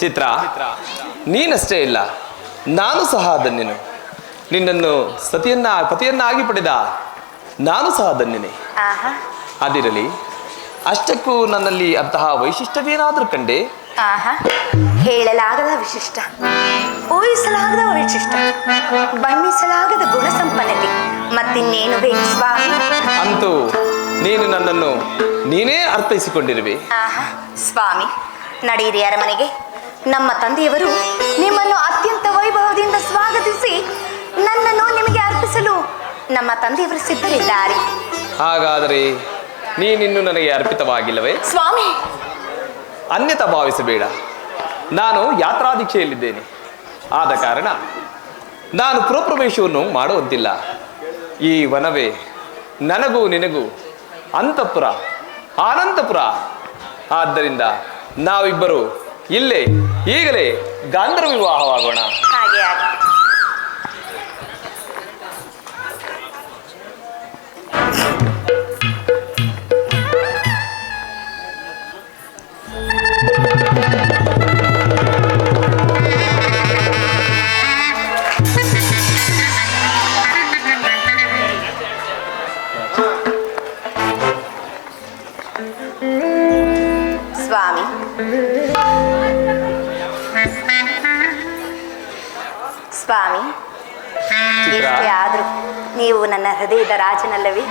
ಚಿತ್ರ, ನೀನಷ್ಟೇ ಇಲ್ಲ, ನಾನು ಸಹ ಧನ್ಯನು. ನಿನ್ನನ್ನು ಪತಿಯನ್ನಾಗಿ ಪಡೆದ ನಾನು ಸಹ ಧನ್ಯನೇ. ಆಹಾ ಅದಿರಲಿ, ಅಷ್ಟಕ್ಕೂ ನನ್ನಲ್ಲಿ ಅಂತಹ ವೈಶಿಷ್ಟ್ಯವೇನಾದರೂ ಕಂಡೆ? ಆಹಾ ಹೇಳಲಾಗದ ವಿಶಿಷ್ಟ, ಊಹಿಸಲಾಗದ ವಿಶಿಷ್ಟ, ಬಣ್ಣಿಸಲಾಗದ ಗುಣ ಸಂಪನ್ನತೆ, ಮತ್ತಿನ್ನೇನು ಬೇಕು ಸ್ವಾಮಿ? ಅಂತೂ ನೀನು ನನ್ನನ್ನು ನೀನೇ ಅರ್ಥೈಸಿಕೊಂಡಿರುವೆ. ಆಹಾ ಸ್ವಾಮಿ, ನಡೆಯಿರಿ ಅರಮನೆಗೆ. ನಮ್ಮ ತಂದೆಯವರು ನಿಮ್ಮನ್ನು ಅತ್ಯಂತ ವೈಭವದಿಂದ ಸ್ವಾಗತಿಸಿ ನನ್ನನ್ನು ನಿಮಗೆ ಅರ್ಪಿಸಲು ನಮ್ಮ ತಂದೆಯವರು ಸಿದ್ಧರಿದ್ದಾರೆ. ಹಾಗಾದರೆ ನೀನಿನ್ನು ನನಗೆ ಅರ್ಪಿತವಾಗಿಲ್ಲವೇ? ಸ್ವಾಮಿ, ಅನ್ಯತಾ ಭಾವಿಸಬೇಡ. ನಾನು ಯಾತ್ರಾದೀಕ್ಷೆಯಲ್ಲಿದ್ದೇನೆ. ಆದ ಕಾರಣ ನಾನು ಪುರಪ್ರವೇಶವನ್ನು ಮಾಡುವಂತಿಲ್ಲ. ಈ ವನವೇ ನನಗೂ ನಿನಗೂ ಅಂತಃಪುರ, ಆನಂತಪುರ. ಆದ್ದರಿಂದ ನಾವಿಬ್ಬರು ಇಲ್ಲೇ ಈಗಲೇ ಗಾಂಧರ್ವ ವಿವಾಹವಾಗೋಣ. ಹಾಗೆ ಆಗಿ. ಸ್ವಾಮಿ, ಸ್ವಾಮಿ, ಎಷ್ಟೇ ಆದರೂ ನೀವು ನನ್ನ ಹೃದಯದ ರಾಜನಲ್ಲವೇ?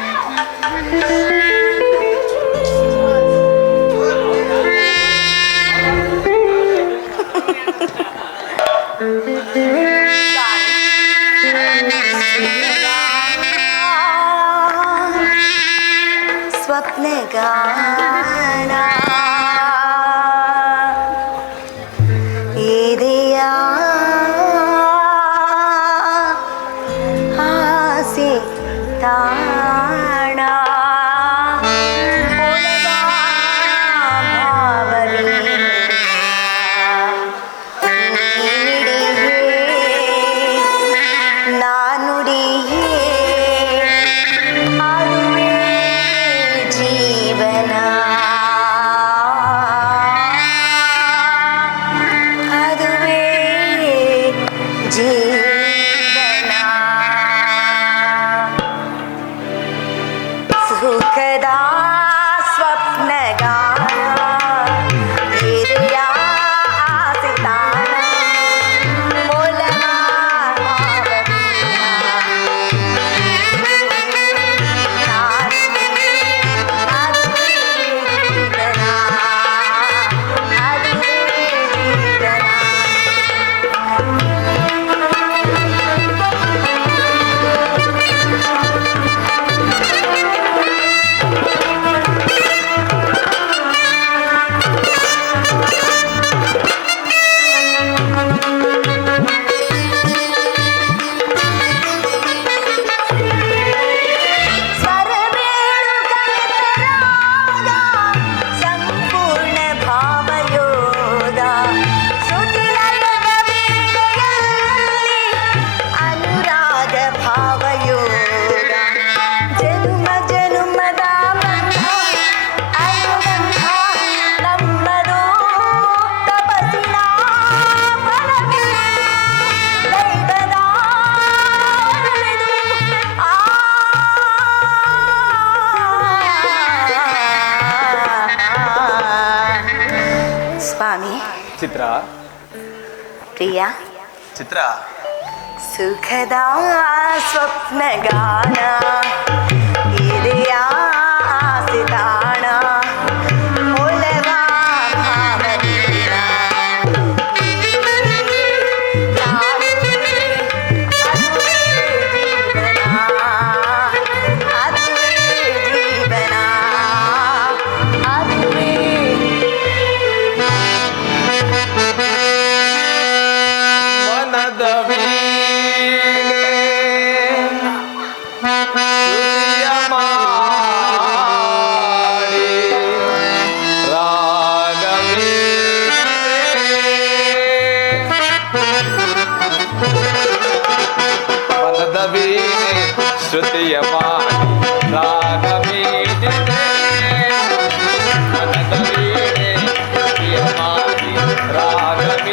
ಸ್ವಪ್ನಗಾನ ಇದೆಯಾ ಆಸೆ ತಾಣ ನಾನುಡಿಯೇ ಅದುವೇ ಜೀವನ, ಅದುವೇ ಜೀವನ. ಸುಖದ ಸ್ವಪ್ನಗಾನ ಎದೆಯ ಆಸೆ ತಾಣ ಮೊಲನ ಸ್ವಾಮಿ. ಚಿತ್ರ, ಪ್ರಿಯ, ಚಿತ್ರ, ಸುಖದ ಸ್ವಪ್ನಗಾನ ಇದೆಯ ಆಸೆ ತಾಣ ಒಲವ ಭಾವನೀನ ಅದುವೇ ಜೀವನ, ಅದುವೇ ವನದ ವೀಣೆ ಸ್ತುತಿಯ ಮಾಡಿ ರಾಗವೀಣೆ. ವನದ ವೀಣೆ ಶ್ರುತಿಯ ಮಾಡಿ ರಾಗವೀಣೆ. ವನದ ವೀಣೆ ಶ್ರುತಿಯ ಮಾಡಿ ರಾಗವೀಣೆ.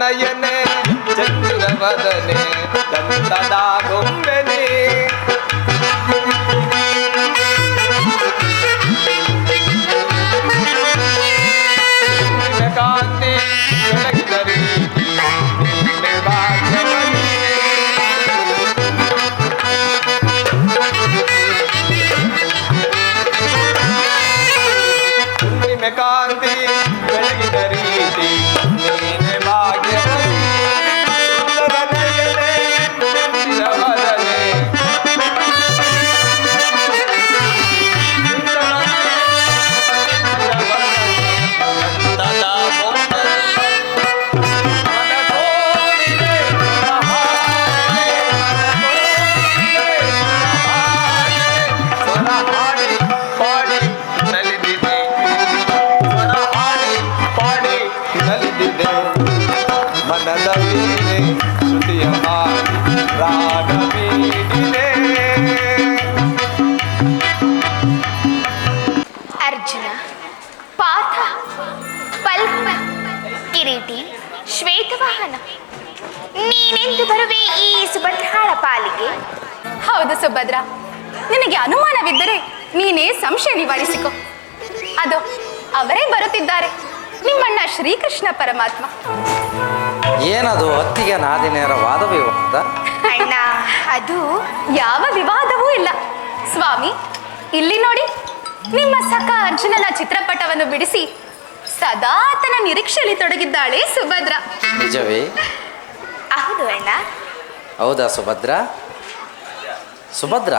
ನಯನೆ ಚಂದ್ರ ವದನೆ ದಂತದ ಗೊಂಬೆನೆ ಕಾಂತಿ ಬೆಳಗಿದ ರೀತಿ ನಿನ್ನೆ ಭಾಗ್ಯವತಿ. ಹುಣ್ಣಿಮೆ ಕಾಂತಿ ಬೆಳಗಿದ ರೀತಿ ನೀನೆ ಭಾಗ್ಯವತಿ. ಸುಂದರ ನಯನೆ ಚಂದ್ರ ವದನೆ ಮನದ ವೀಣೆ ಶ್ರುತಿಯ ಹಾಡಿ ರಾಗ ಬೀಡಿದೆ. ಅರ್ಜುನ, ಪಾಥ, ಪಲ್ಪ, ಕಿರೀಟಿ, ಶ್ವೇತವಾಹನ, ನೀನೆಂದು ಬರುವೆ ಈ ಸುಭದ್ರಾಳ ಪಾಲಿಗೆ? ಹೌದು ಸುಭದ್ರ, ನಿನಗೆ ಅನುಮಾನವಿದ್ದರೆ ನೀನೇ ಸಂಶಯ ನಿವಾರಿಸಿಕೊ. ಅದು ಅವರೇ ಬರುತ್ತಿದ್ದಾರೆ, ನಿಮ್ಮಣ್ಣ ಶ್ರೀಕೃಷ್ಣ ಪರಮಾತ್ಮ. ಏನದು ಹೊತ್ತಿಗೆ ನಾದಿನೇರ ವಾದ ವಿವಾದ? ಅಣ್ಣ, ಅದು ಯಾವ ವಿವಾದವೂ ಇಲ್ಲ ಸ್ವಾಮಿ. ಇಲ್ಲಿ ನೋಡಿ, ನಿಮ್ಮ ಸಖ ಅರ್ಜುನನ ಚಿತ್ರಪಟವನ್ನು ಬಿಡಿಸಿ ಸದಾ ಆತನ ನಿರೀಕ್ಷೆಯಲ್ಲಿ ತೊಡಗಿದ್ದಾಳೆ ಸುಭದ್ರ. ನಿಜವೇ? ಹೌದು ಅಣ್ಣ. ಹೌದಾ ಸುಭದ್ರ? ಸುಭದ್ರ,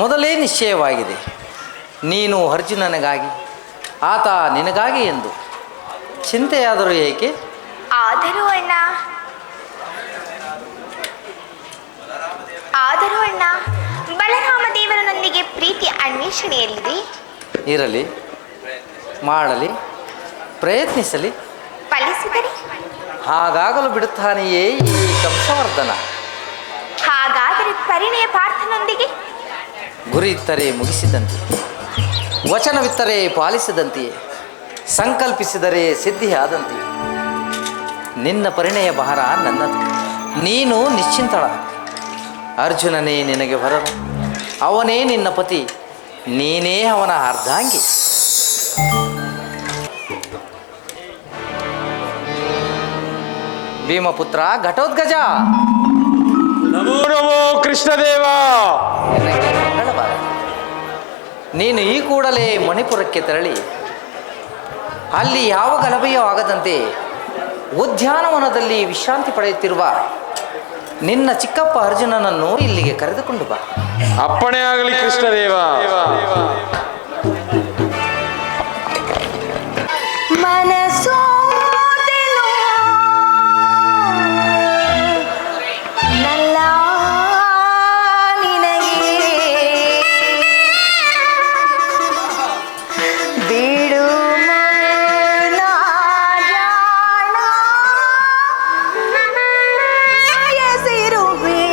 ಮೊದಲೇ ನಿಶ್ಚಯವಾಗಿದೆ, ನೀನು ಅರ್ಜುನನಿಗಾಗಿ ಆತ ನಿನಗಾಗಿ ಎಂದು. ಚಿಂತೆಯಾದರೂ ಏಕೆ? ಆದರೂ ಅಣ್ಣ ಬಲರಾಮ ದೇವರನೊಂದಿಗೆ ಪ್ರೀತಿ ಅನ್ವೇಷಣೆಯಲ್ಲಿದೆ. ಇರಲಿ, ಮಾಡಲಿ, ಪ್ರಯತ್ನಿಸಲಿ. ಫಲಿಸಿದರೆ ಹಾಗಾಗಲು ಬಿಡುತ್ತಾನೆಯೇ ಈ ಕಂಸವರ್ಧನ? ಹಾಗಾದರೆ ಪರಿಣಯ ಪಾರ್ಥನೊಂದಿಗೆ ಗುರಿ ಇತ್ತರೆ ಮುಗಿಸಿದಂತೆ, ವಚನವಿತ್ತರೆ ಪಾಲಿಸಿದಂತೆಯೇ, ಸಂಕಲ್ಪಿಸಿದರೆ ಸಿದ್ಧಿಯಾದಂತೆ. ನಿನ್ನ ಪರಿಣಯ ಭಾರ ನನ್ನದು, ನೀನು ನಿಶ್ಚಿಂತಳ. ಅರ್ಜುನನೇ ನಿನಗೆ ವರನು, ಅವನೇ ನಿನ್ನ ಪತಿ, ನೀನೇ ಅವನ ಅರ್ಧಾಂಗಿ. ಭೀಮಪುತ್ರ ಘಟೋದ್ಗಜ, ನಮೋ ನಮೋ ಕೃಷ್ಣದೇವ. ನಿನಗೆ ಮಂಗಳವಾಗಲಿ. ನೀನು ಈ ಕೂಡಲೇ ಮಣಿಪುರಕ್ಕೆ ತೆರಳಿ ಅಲ್ಲಿ ಯಾವ ಗಲಭೆಯೂ ಆಗದಂತೆ ಉದ್ಯಾನವನದಲ್ಲಿ ವಿಶ್ರಾಂತಿ ಪಡೆಯುತ್ತಿರುವ ನಿನ್ನ ಚಿಕ್ಕಪ್ಪ ಅರ್ಜುನನನ್ನು ಇಲ್ಲಿಗೆ ಕರೆದುಕೊಂಡು ಬಾ. ಅಪ್ಪಣೆ ಆಗಲಿ ಕೃಷ್ಣದೇವ. ಮನಸೋತೆನೋ ನಲ್ಲ ನಿನಗೆ ಬಿಡು ಮನ ಜಾಣ ಬಯಸಿರುವೆ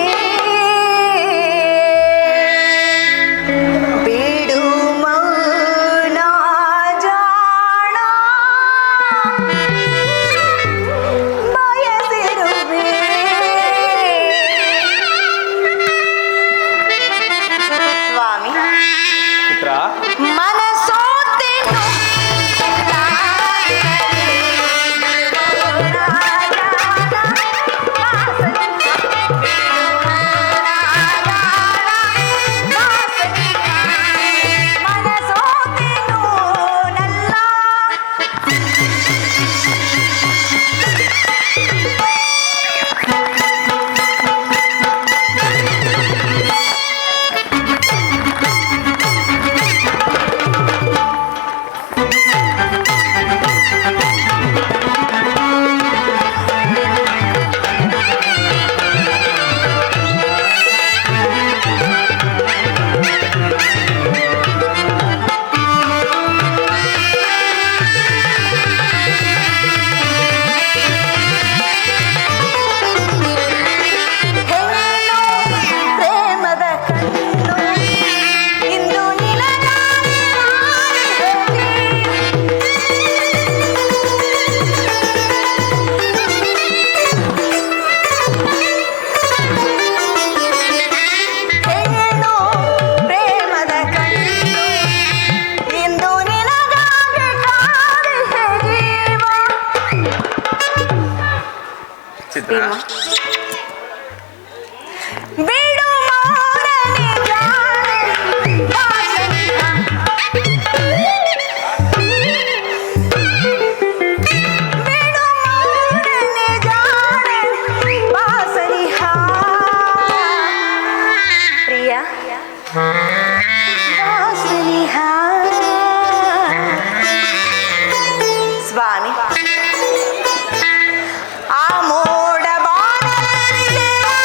ಬಿಡು ಮೌನ ವಾಸನಿಹಾ. ಸ್ವಾಮಿ ಆ ಮೋಡ ಬಾನಲ್ಲಿದೆ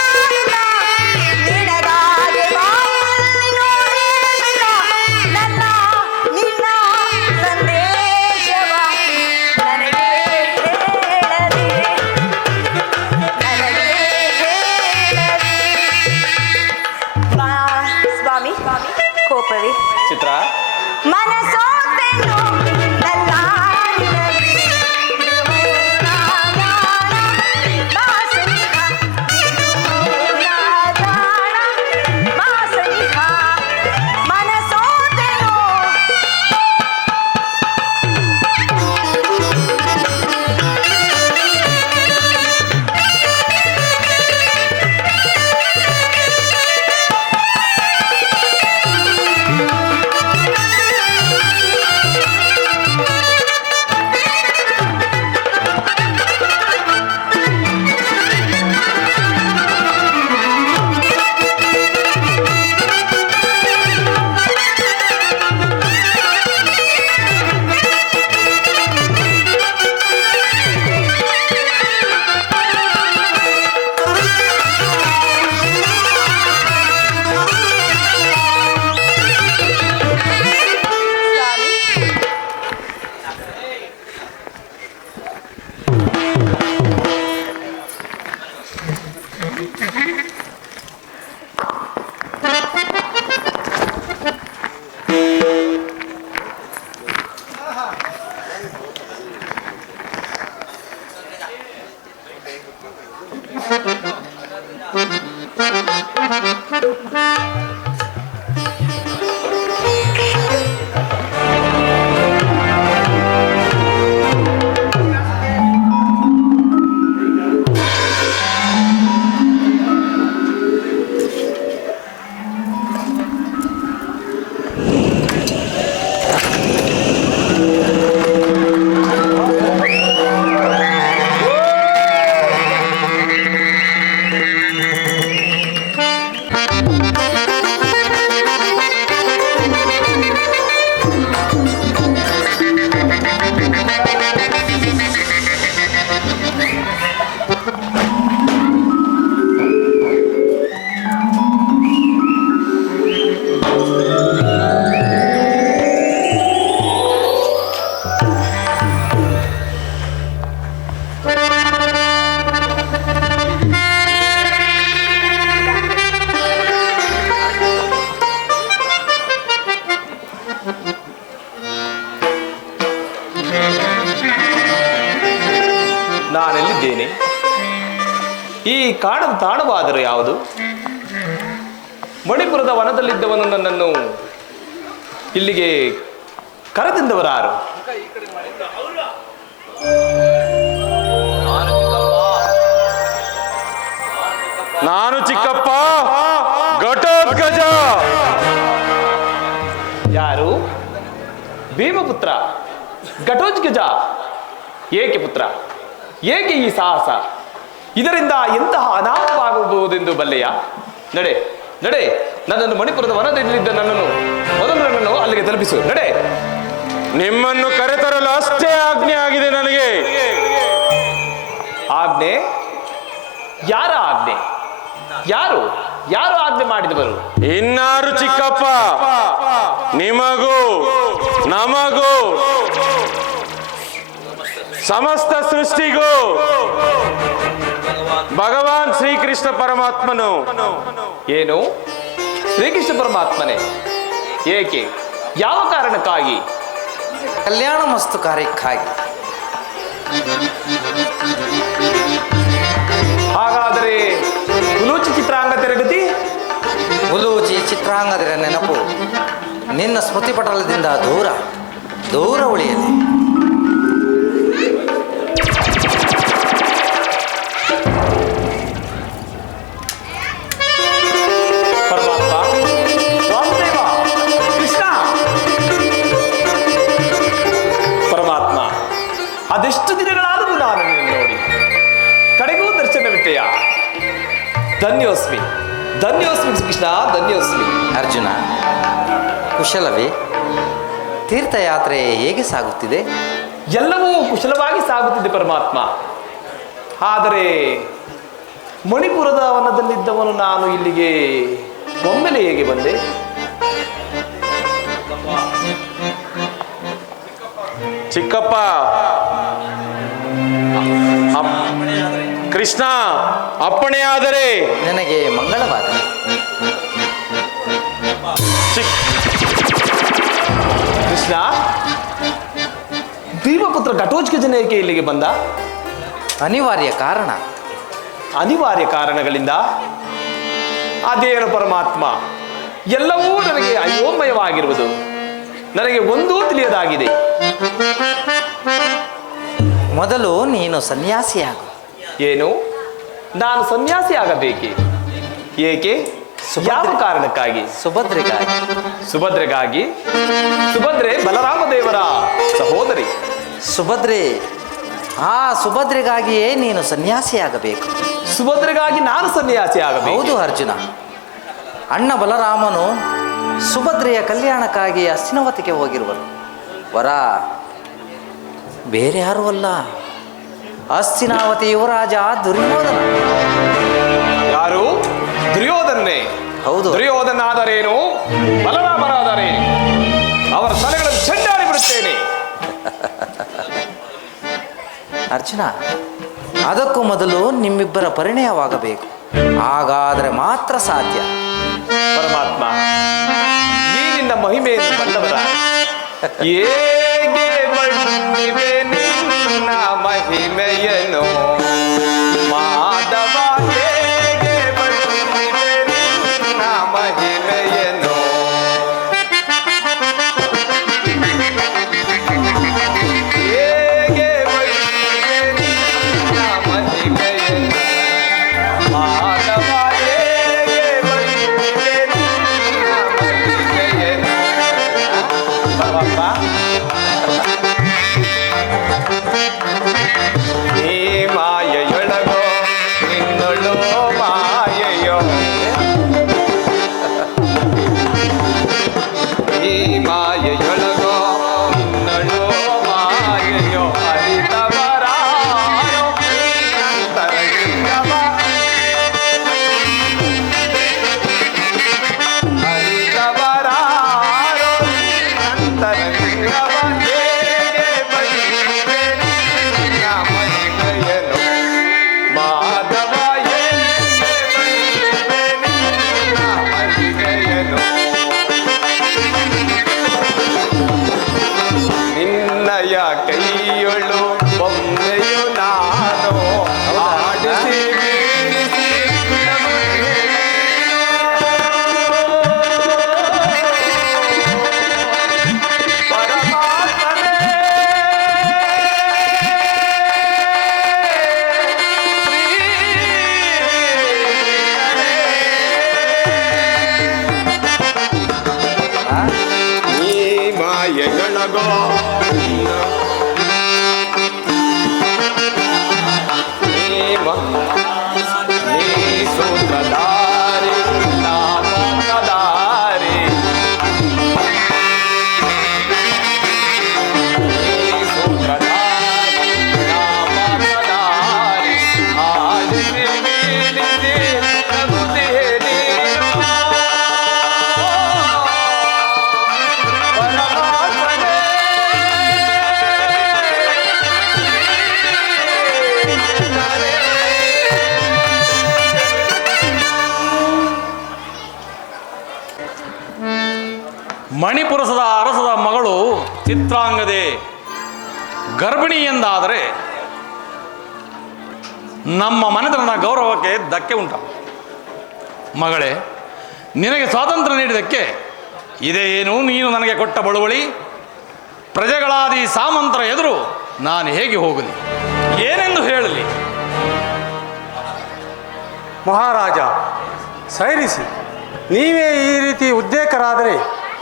ನಿನಗಾಗೆ ಬಾಯಲ್ಲಿ ನೋಡಿಲ್ಲ ನನ್ನ ನಿನ್ನ ಸಂದೇಶವ ನನಗೆ ಹೇಳದೆ ಸ್ವಾಮಿ ಕೋಪವೇ ಚಿತ್ರ ಮನಸೋತೆನು ನನ್ನ ಮನಸೋತೆನು. ನಾನೆಲ್ಲಿದ್ದೇನೆ? ಈ ಕಾಣದ ತಾಣವಾದರೂ ಯಾವುದು? ಮಣಿಪುರದ ವನದಲ್ಲಿದ್ದವನು ನನ್ನನ್ನು ಇಲ್ಲಿಗೆ ಕರೆದಿಂದವರಾರು? ನಾನು ಚಿಕ್ಕಪ್ಪ ಘಟೋತ್ಕಚ. ಯಾರು? ಭೀಮಪುತ್ರ ಘಟೋತ್ಕಚ. ಏಕೆ ಪುತ್ರ, ಏಕೆ ಈ ಸಾಹಸ? ಇದರಿಂದ ಎಂತಹ ಅನಾಹುತವಾಗಬಹುದೆಂದು ಬಲ್ಲೆಯ? ನಡೆ ನಡೆ, ನನ್ನನ್ನು ಮಣಿಪುರದ ವನದಲ್ಲಿದ್ದ ನನ್ನನ್ನು ಅಲ್ಲಿಗೆ ತಲುಪಿಸು. ನಡೆ. ನಿಮ್ಮನ್ನು ಕರೆತರಲು ಅಷ್ಟೇ ಆಜ್ಞೆ ಆಗಿದೆ ನನಗೆ. ಆಜ್ಞೆ? ಯಾರ ಆಜ್ಞೆ? ಯಾರು ಯಾರು ಆಜ್ಞೆ ಮಾಡಿದವರು? ಇನ್ನಾರು ಚಿಕ್ಕಪ್ಪ, ನಿಮಗೂ ನಮಗೂ ಸಮಸ್ತ ಸೃಷ್ಟಿಗೂ ಭಗವಾನ್ ಶ್ರೀಕೃಷ್ಣ ಪರಮಾತ್ಮನು. ಏನು? ಶ್ರೀಕೃಷ್ಣ ಪರಮಾತ್ಮನೇ? ಏಕೆ? ಯಾವ ಕಾರಣಕ್ಕಾಗಿ? ಕಲ್ಯಾಣ ಮಸ್ತು ಕಾರ್ಯಕ್ಕಾಗಿ. ಹಾಗಾದರೆ ಉಲೂಚಿ ಚಿತ್ರಾಂಗ ತೆರಗತಿ? ಉಲೂಚಿ ಚಿತ್ರಾಂಗದ ನೆನಪು ನಿನ್ನ ಸ್ಮೃತಿಪಟಲದಿಂದ ದೂರ ದೂರ ಉಳಿಯಲಿ. ಪರಮಾತ್ಮ, ವಾಸುದೇವ, ಕೃಷ್ಣ. ಪರಮಾತ್ಮ, ಅದೆಷ್ಟು ದಿನಗಳಾದರೂ ನಾನು ನಿನ್ನ ನೋಡಿ ಕಡೆಗೂ ದರ್ಶನವಿಟ್ಟೆಯ. ಧನ್ಯೋಸ್ಮಿ ಧನ್ಯೋಸ್ಮಿ ಕೃಷ್ಣ, ಧನ್ಯೋಸ್ಮಿ. ಅರ್ಜುನ, ಕುಶಲವೇ? ತೀರ್ಥಯಾತ್ರೆ ಹೇಗೆ ಸಾಗುತ್ತಿದೆ? ಎಲ್ಲವೂ ಕುಶಲವಾಗಿ ಸಾಗುತ್ತಿದೆ ಪರಮಾತ್ಮ. ಆದರೆ ಮಣಿಪುರದ ವನದಲ್ಲಿದ್ದವನು ನಾನು ಇಲ್ಲಿಗೆ ಒಮ್ಮೆಲೆ ಹೇಗೆ ಬಂದೆ? ಚಿಕ್ಕಪ್ಪ, ಕೃಷ್ಣ ಅಪ್ಪಣೆಯಾದರೆ ನನಗೆ ಮಂಗಳವಾಗಲಿ. ಕೃಷ್ಣ, ಭೀಮಪುತ್ರ ಘಟೋತ್ಕಚನ ಏಕೆ ಇಲ್ಲಿಗೆ ಬಂದ? ಅನಿವಾರ್ಯ ಕಾರಣ. ಅನಿವಾರ್ಯ ಕಾರಣಗಳಿಂದ? ಅದೇನು ಪರಮಾತ್ಮ, ಎಲ್ಲವೂ ನನಗೆ ಅಯೋಮಯವಾಗಿರುವುದು. ನನಗೆ ಒಂದೂ ತಿಳಿಯದಾಗಿದೆ. ಮೊದಲು ನೀನು ಸನ್ಯಾಸಿಯಾಗು. ಏನು? ನಾನು ಸನ್ಯಾಸಿ ಆಗಬೇಕೆ? ಏಕೆ? ಯಾವ ಕಾರಣಕ್ಕಾಗಿ? ಸುಭದ್ರೆಗಾಗಿ. ಸುಭದ್ರೆಗಾಗಿ? ಸುಭದ್ರೆ ಬಲರಾಮ ದೇವರ ಸಹೋದರಿ. ಸುಭದ್ರೆಗಾಗಿಯೇ ನೀನು ಸನ್ಯಾಸಿಯಾಗಬೇಕು. ಸುಭದ್ರೆಗಾಗಿ ನಾನು ಸನ್ಯಾಸಿ ಆಗಬೇಕು? ಹೌದು ಅರ್ಜುನ. ಅಣ್ಣ ಬಲರಾಮನು ಸುಭದ್ರೆಯ ಕಲ್ಯಾಣಕ್ಕಾಗಿ ಹಸ್ತಿನಾವತಿಗೆ ಹೋಗಿರುವರು. ವರ ಬೇರೆ ಯಾರೂ ಅಲ್ಲ, ಹಸ್ತಿನಾವತಿ ಯುವರಾಜ ದುರ್ಯೋಧನ. ಯಾರು? ದುರ್ಯೋಧನೇ? ಹೌದು. ದುರ್ಯೋಧನಾದರೇನು, ಬಲರಾಮನಾದರೇನು, ಅವರ ತಲೆಗಳನ್ನು ಚೆಂಡಾಡಿ ಬಿಡುತ್ತೇನೆ. ಅರ್ಜುನ, ಅದಕ್ಕೂ ಮೊದಲು ನಿಮ್ಮಿಬ್ಬರ ಪರಿಣಯವಾಗಬೇಕು. ಹಾಗಾದರೆ ಮಾತ್ರ ಸಾಧ್ಯ. ಪರಮಾತ್ಮ, ಈ ನಿನ್ನ ಮಹಿಮೆಯನ್ನು ಬಂದವರ ಹೇಗೆ ಮಹಿಮೆ ನಿನ್ನ ಮಹಿಮೆಯನು ಮಾಧವ, ಹೇಗೆ ಮಹಿಮೆ ನಿನ್ನ ಮಹಿಮೆಯನು. ಹೇಗೆ ಮಹಿಮೆ ನಿನ್ನ ಮಹಿಮೆಯನು ಮಾಧವ, ಹೇಗೆ ಮಹಿಮೆ ನಿನ್ನ ಮಹಿಮೆಯನು. ಪರಮಾತ್ಮ, ನೀ ಮಾಯೆಯೊಳಗೋ ನಿನ್ನೊಳು ಮಾಯೆಯೋ, ಈ ಮಾಯೆಯೊಳಗೋ ನಿನ್ನೊಳು ಮಾಯೆಯೋ, ಅರಿತವರಾರೋ ಅಂತರಂಗವ, ಅರಿತವರಾರೋ ಅಂತರಂಗವ, ಹೇಗೆ ಮಹಿಮೆ ನಿನ್ನ ಮಹಿಮೆಯನು ಮಾಧವ, ಹೇಗೆ ಮಹಿಮೆ ನಿನ್ನ ಮಹಿಮೆಯನು. ನಿನ್ನಯ ಕೈಯೊಳು ಬೊಮ್ಮೆಯು ನಾನು ಆಡಿಸಿ ಬೀಳಿಸಿ ಪರಮಾತ್ಮನೇ, ನೀ ಮಾಯೆಯೊಳಗೋ ನೀ ಸೂತ್ರಧಾರಿ ನಾಮಕಧಾರಿ, ನೀ ಸೂತ್ರಧಾರಿ ನಾಮಕಧಾರಿ, ಆಡಿಸಿ ಬೀಳಿಸಿ ನಗುತ್ತಿಹೆ ನೀನು. ಪರಮಾತ್ಮನೇ, ಮಣಿಪುರಸದ ಅರಸದ ಮಗಳು ಚಿತ್ರಾಂಗದೆ ಗರ್ಭಿಣಿ ಎಂದಾದರೆ ನಮ್ಮ ಮನೆತನದ ಗೌರವಕ್ಕೆ ಧಕ್ಕೆ ಉಂಟ. ಮಗಳೇ, ನಿನಗೆ ಸ್ವಾತಂತ್ರ್ಯ ನೀಡಿದ್ದಕ್ಕೆ ಇದೇ ಏನು ನೀನು ನನಗೆ ಕೊಟ್ಟ ಬಳುವಳಿ? ಪ್ರಜೆಗಳಾದಿ ಸಾಮಂತರ ಎದುರು ನಾನು ಹೇಗೆ ಹೋಗಲಿ, ಏನೆಂದು ಹೇಳಲಿ? ಮಹಾರಾಜ ಸೈರಿಸಿ. ನೀವೇ ಈ ರೀತಿ ಉದ್ರೇಕರಾದರೆ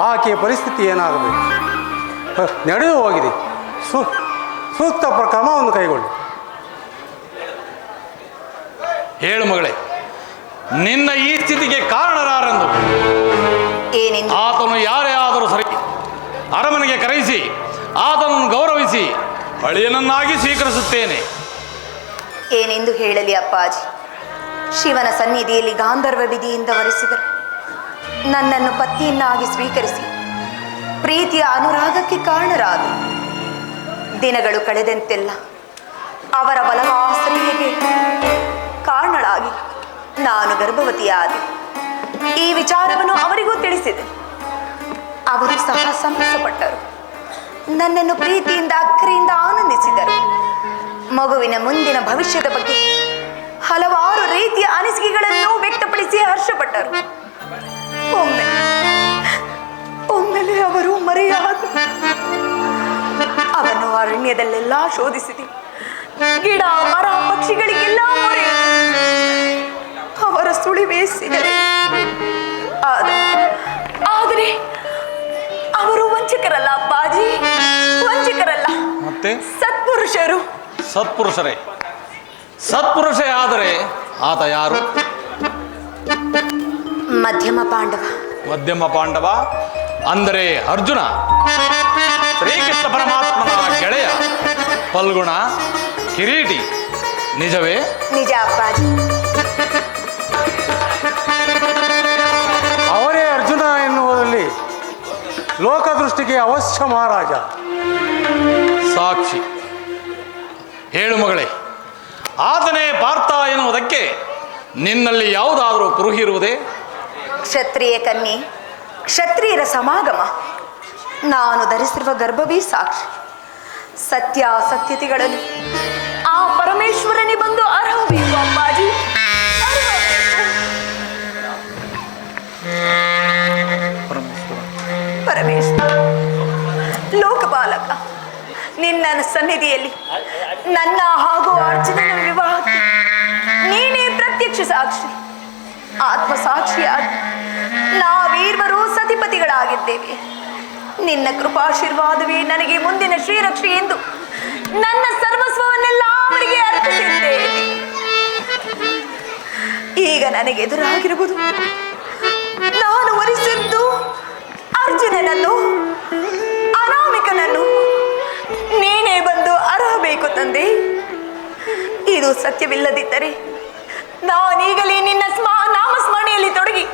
ಆಕೆಯ ಪರಿಸ್ಥಿತಿ ಏನಾಗಬೇಕು? ನಡೆದು ಹೋಗಿದೆ. ಸೂಕ್ತ ಕ್ರಮವನ್ನು ಕೈಗೊಳ್ಳಿ. ಹೇಳು ಮಗಳೇ, ನಿನ್ನ ಈ ಸ್ಥಿತಿಗೆ ಕಾರಣರಾರೆಂದು ಏನೆಂದು ಆತನು ಯಾರೇ ಆದರೂ ಸರಿ ಅರಮನೆಗೆ ಕರೆಯಿಸಿ ಆತನನ್ನು ಗೌರವಿಸಿ ಅಳಿಯನನ್ನಾಗಿ ಸ್ವೀಕರಿಸುತ್ತೇನೆ. ಏನೆಂದು ಹೇಳಲಿ ಅಪ್ಪಾಜಿ. ಶಿವನ ಸನ್ನಿಧಿಯಲ್ಲಿ ಗಾಂಧರ್ವ ವಿಧಿಯಿಂದ ವರಿಸಿದರು. ನನ್ನನ್ನು ಪತ್ನಿಯನ್ನಾಗಿ ಸ್ವೀಕರಿಸಿ ಪ್ರೀತಿಯ ಅನುರಾಗಕ್ಕೆ ಕಾರಣರಾದ ದಿನಗಳು ಕಳೆದಂತೆಲ್ಲ ಅವರ ಬಲವಾಸನೆಗೆ ಕಾರಣಳಾಗಿ ನಾನು ಗರ್ಭವತಿಯಾದೆ. ಈ ವಿಚಾರವನ್ನು ಅವರಿಗೂ ತಿಳಿಸಿದೆ. ಅವರು ಸಹ ಸಂತಸಪಟ್ಟರು. ನನ್ನನ್ನು ಪ್ರೀತಿಯಿಂದ ಅಕ್ಕರೆಯಿಂದ ಆನಂದಿಸಿದರು. ಮಗುವಿನ ಮುಂದಿನ ಭವಿಷ್ಯದ ಬಗ್ಗೆ ಹಲವಾರು ರೀತಿಯ ಅನಿಸಿಕೆಗಳನ್ನು ವ್ಯಕ್ತಪಡಿಸಿ ಹರ್ಷಪಟ್ಟರು. ಒಮ್ಮೆಲೆ ಅವರು ಮರೆಯಾದರು. ಅವನು ಅರಣ್ಯದಲ್ಲೆಲ್ಲ ಶೋಧಿಸಿದೆ. ಗಿಡ ಮರ ಪಕ್ಷಿಗಳಿಗೆಲ್ಲ ಮೊರೆ ಅವರ ಸುಳಿವೇ ಸಿಗದೆ. ಆದರೆ ಅವರು ವಂಚಕರಲ್ಲ ಅಪ್ಪಾಜಿ, ವಂಚಕರಲ್ಲ. ಮತ್ತೆ ಸತ್ಪುರುಷರು. ಸತ್ಪುರುಷರೇ. ಸತ್ಪುರುಷೇ ಆದರೆ ಆತ ಯಾರು? ಮಧ್ಯಮ ಪಾಂಡವ. ಮಧ್ಯಮ ಪಾಂಡವ ಅಂದರೆ ಅರ್ಜುನ, ಶ್ರೀಕೃಷ್ಣ ಪರಮಾತ್ಮನ ಗೆಳೆಯ, ಫಲ್ಗುಣ, ಕಿರೀಟಿ. ನಿಜವೇ? ನಿಜ ಅಪ್ಪಾಜಿ. ಅವರೇ ಅರ್ಜುನ ಎನ್ನುವುದರಲ್ಲಿ ಲೋಕದೃಷ್ಟಿಗೆ ಅವಶ್ಯ ಮಹಾರಾಜ. ಸಾಕ್ಷಿ ಹೇಳು ಮಗಳೇ, ಆತನೇ ಪಾರ್ಥ ಎನ್ನುವುದಕ್ಕೆ ನಿನ್ನಲ್ಲಿ ಯಾವುದಾದರೂ ಕುರುಹಿ ಇರುವುದೇ? ಕ್ಷತ್ರಿಯ ಕನ್ಯೆ, ಕ್ಷತ್ರಿಯರ ಸಮಾಗಮ. ನಾನು ಧರಿಸಿರುವ ಗರ್ಭವೇ ಸಾಕ್ಷಿ. ಸತ್ಯಾಸತ್ಯತೆಗಳನ್ನು ಆ ಪರಮೇಶ್ವರನೇ ಬಂದು ಅರ್ಹಬೇಕು ಅಪ್ಪಾಜಿ. ಪರಮೇಶ್ವರ ಲೋಕಪಾಲಕ, ನಿನ್ನ ಸನ್ನಿಧಿಯಲ್ಲಿ ನನ್ನ ಹಾಗೂ ಅರ್ಜುನನ ವಿವಾಹಕ್ಕೆ ನೀನೇ ಪ್ರತ್ಯಕ್ಷ ಸಾಕ್ಷಿ, ಆತ್ಮ ಸಾಕ್ಷಿಯಾಗಿ ನಾವೀರ್ವರು ಸತಿಪತಿಗಳಾಗಿದ್ದೇವೆ. ನಿನ್ನ ಕೃಪಾಶೀರ್ವಾದವೇ ನನಗೆ ಮುಂದಿನ ಶ್ರೀರಕ್ಷೆ ಎಂದು ನನ್ನ ಸರ್ವಸ್ವವನ್ನೆಲ್ಲ ಅವರಿಗೆ ಅರ್ಪಿಸಿದ್ದೇನೆ. ಈಗ ನನಗೆ ಎದುರಾಗಿರುವುದು ನಾನು ವರಿಸಿದ್ದು ಅರ್ಜುನನನ್ನು, ಅನಾಮಿಕನನ್ನು. ನೀನೇ ಬಂದು ಅರ್ಹಬೇಕು ತಂದೆ. ಇದು ಸತ್ಯವಿಲ್ಲದಿದ್ದರೆ ನಾನೀಗಲೇ ನಿನ್ನ ನಾಮಸ್ಮರಣೆಯಲ್ಲಿ ತೊಡಗಿ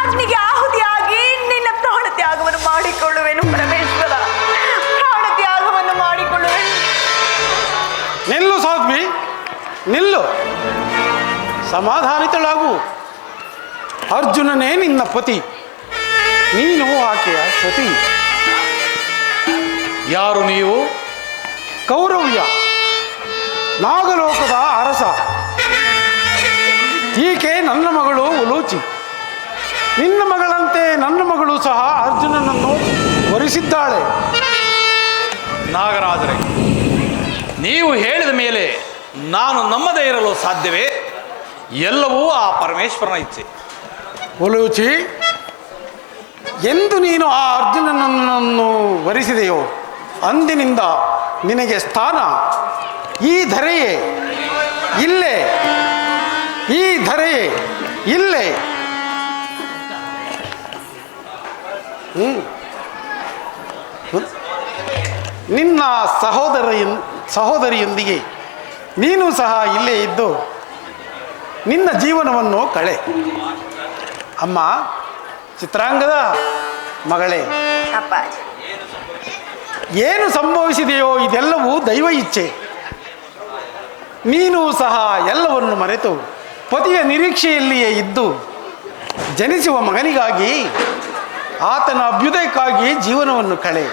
ಅಗ್ನಿಗೆ ಆಹುತಿಯಾಗಿ ನಿನ್ನ ಪ್ರಾಣ ತ್ಯಾಗವನ್ನು ಮಾಡಿಕೊಳ್ಳುವೆನು ಪರಮೇಶ್ವರ. ಪ್ರಾಣ ತ್ಯಾಗವನ್ನು ಮಾಡಿಕೊಳ್ಳುವೆನು. ನಿಲ್ಲು ಸೌದ್ಮಿ, ನಿಲ್ಲು. ಸಮಾಧಾನಿತಳಾಗು. ಅರ್ಜುನನೇ ನಿನ್ನ ಪತಿ, ನೀನು ಆಕೆಯ ಸತಿ. ಯಾರು ನೀವು? ಕೌರವ್ಯ, ನಾಗಲೋಕದ ಅರಸ. ಈಕೆ ನನ್ನ ಮಗಳು ಉಲೂಚಿ. ನಿನ್ನ ಮಗಳಂತೆ ನನ್ನ ಮಗಳು ಸಹ ಅರ್ಜುನನನ್ನು ವರಿಸಿದ್ದಾಳೆ. ನಾಗರಾಜರೇ, ನೀವು ಹೇಳಿದ ಮೇಲೆ ನಾನು ನಮ್ಮದೇ ಇರಲು ಸಾಧ್ಯವೇ? ಎಲ್ಲವೂ ಆ ಪರಮೇಶ್ವರನ ಇಚ್ಛೆ. ಉಲೂಚಿ, ಎಂದು ನೀನು ಆ ಅರ್ಜುನನನ್ನು ವರಿಸಿದೆಯೋ ಅಂದಿನಿಂದ ನಿನಗೆ ಸ್ಥಾನ ಈ ಧರೆಯೇ, ಇಲ್ಲೇ. ಈ ಧರೆಯೇ ಇಲ್ಲೇ. ನಿನ್ನ ಸಹೋದರಿಯೊಂದಿಗೆ ನೀನು ಸಹ ಇಲ್ಲೇ ಇದ್ದು ನಿನ್ನ ಜೀವನವನ್ನು ಕಳೆ. ಅಮ್ಮ ಚಿತ್ರಾಂಗದ ಮಗಳೇ, ಅಪ್ಪಾಜಿ, ಏನು ಸಂಭವಿಸಿದೆಯೋ ಇದೆಲ್ಲವೂ ದೈವ ಇಚ್ಛೆ. ನೀನು ಸಹ ಎಲ್ಲವನ್ನು ಮರೆತು ಪತಿಯ ನಿರೀಕ್ಷೆಯಲ್ಲಿಯೇ ಇದ್ದು ಜನಿಸುವ ಮಗನಿಗಾಗಿ, ಆತನ ಅಭ್ಯುದಯಕ್ಕಾಗಿ ಜೀವನವನ್ನು ಕಳೆ.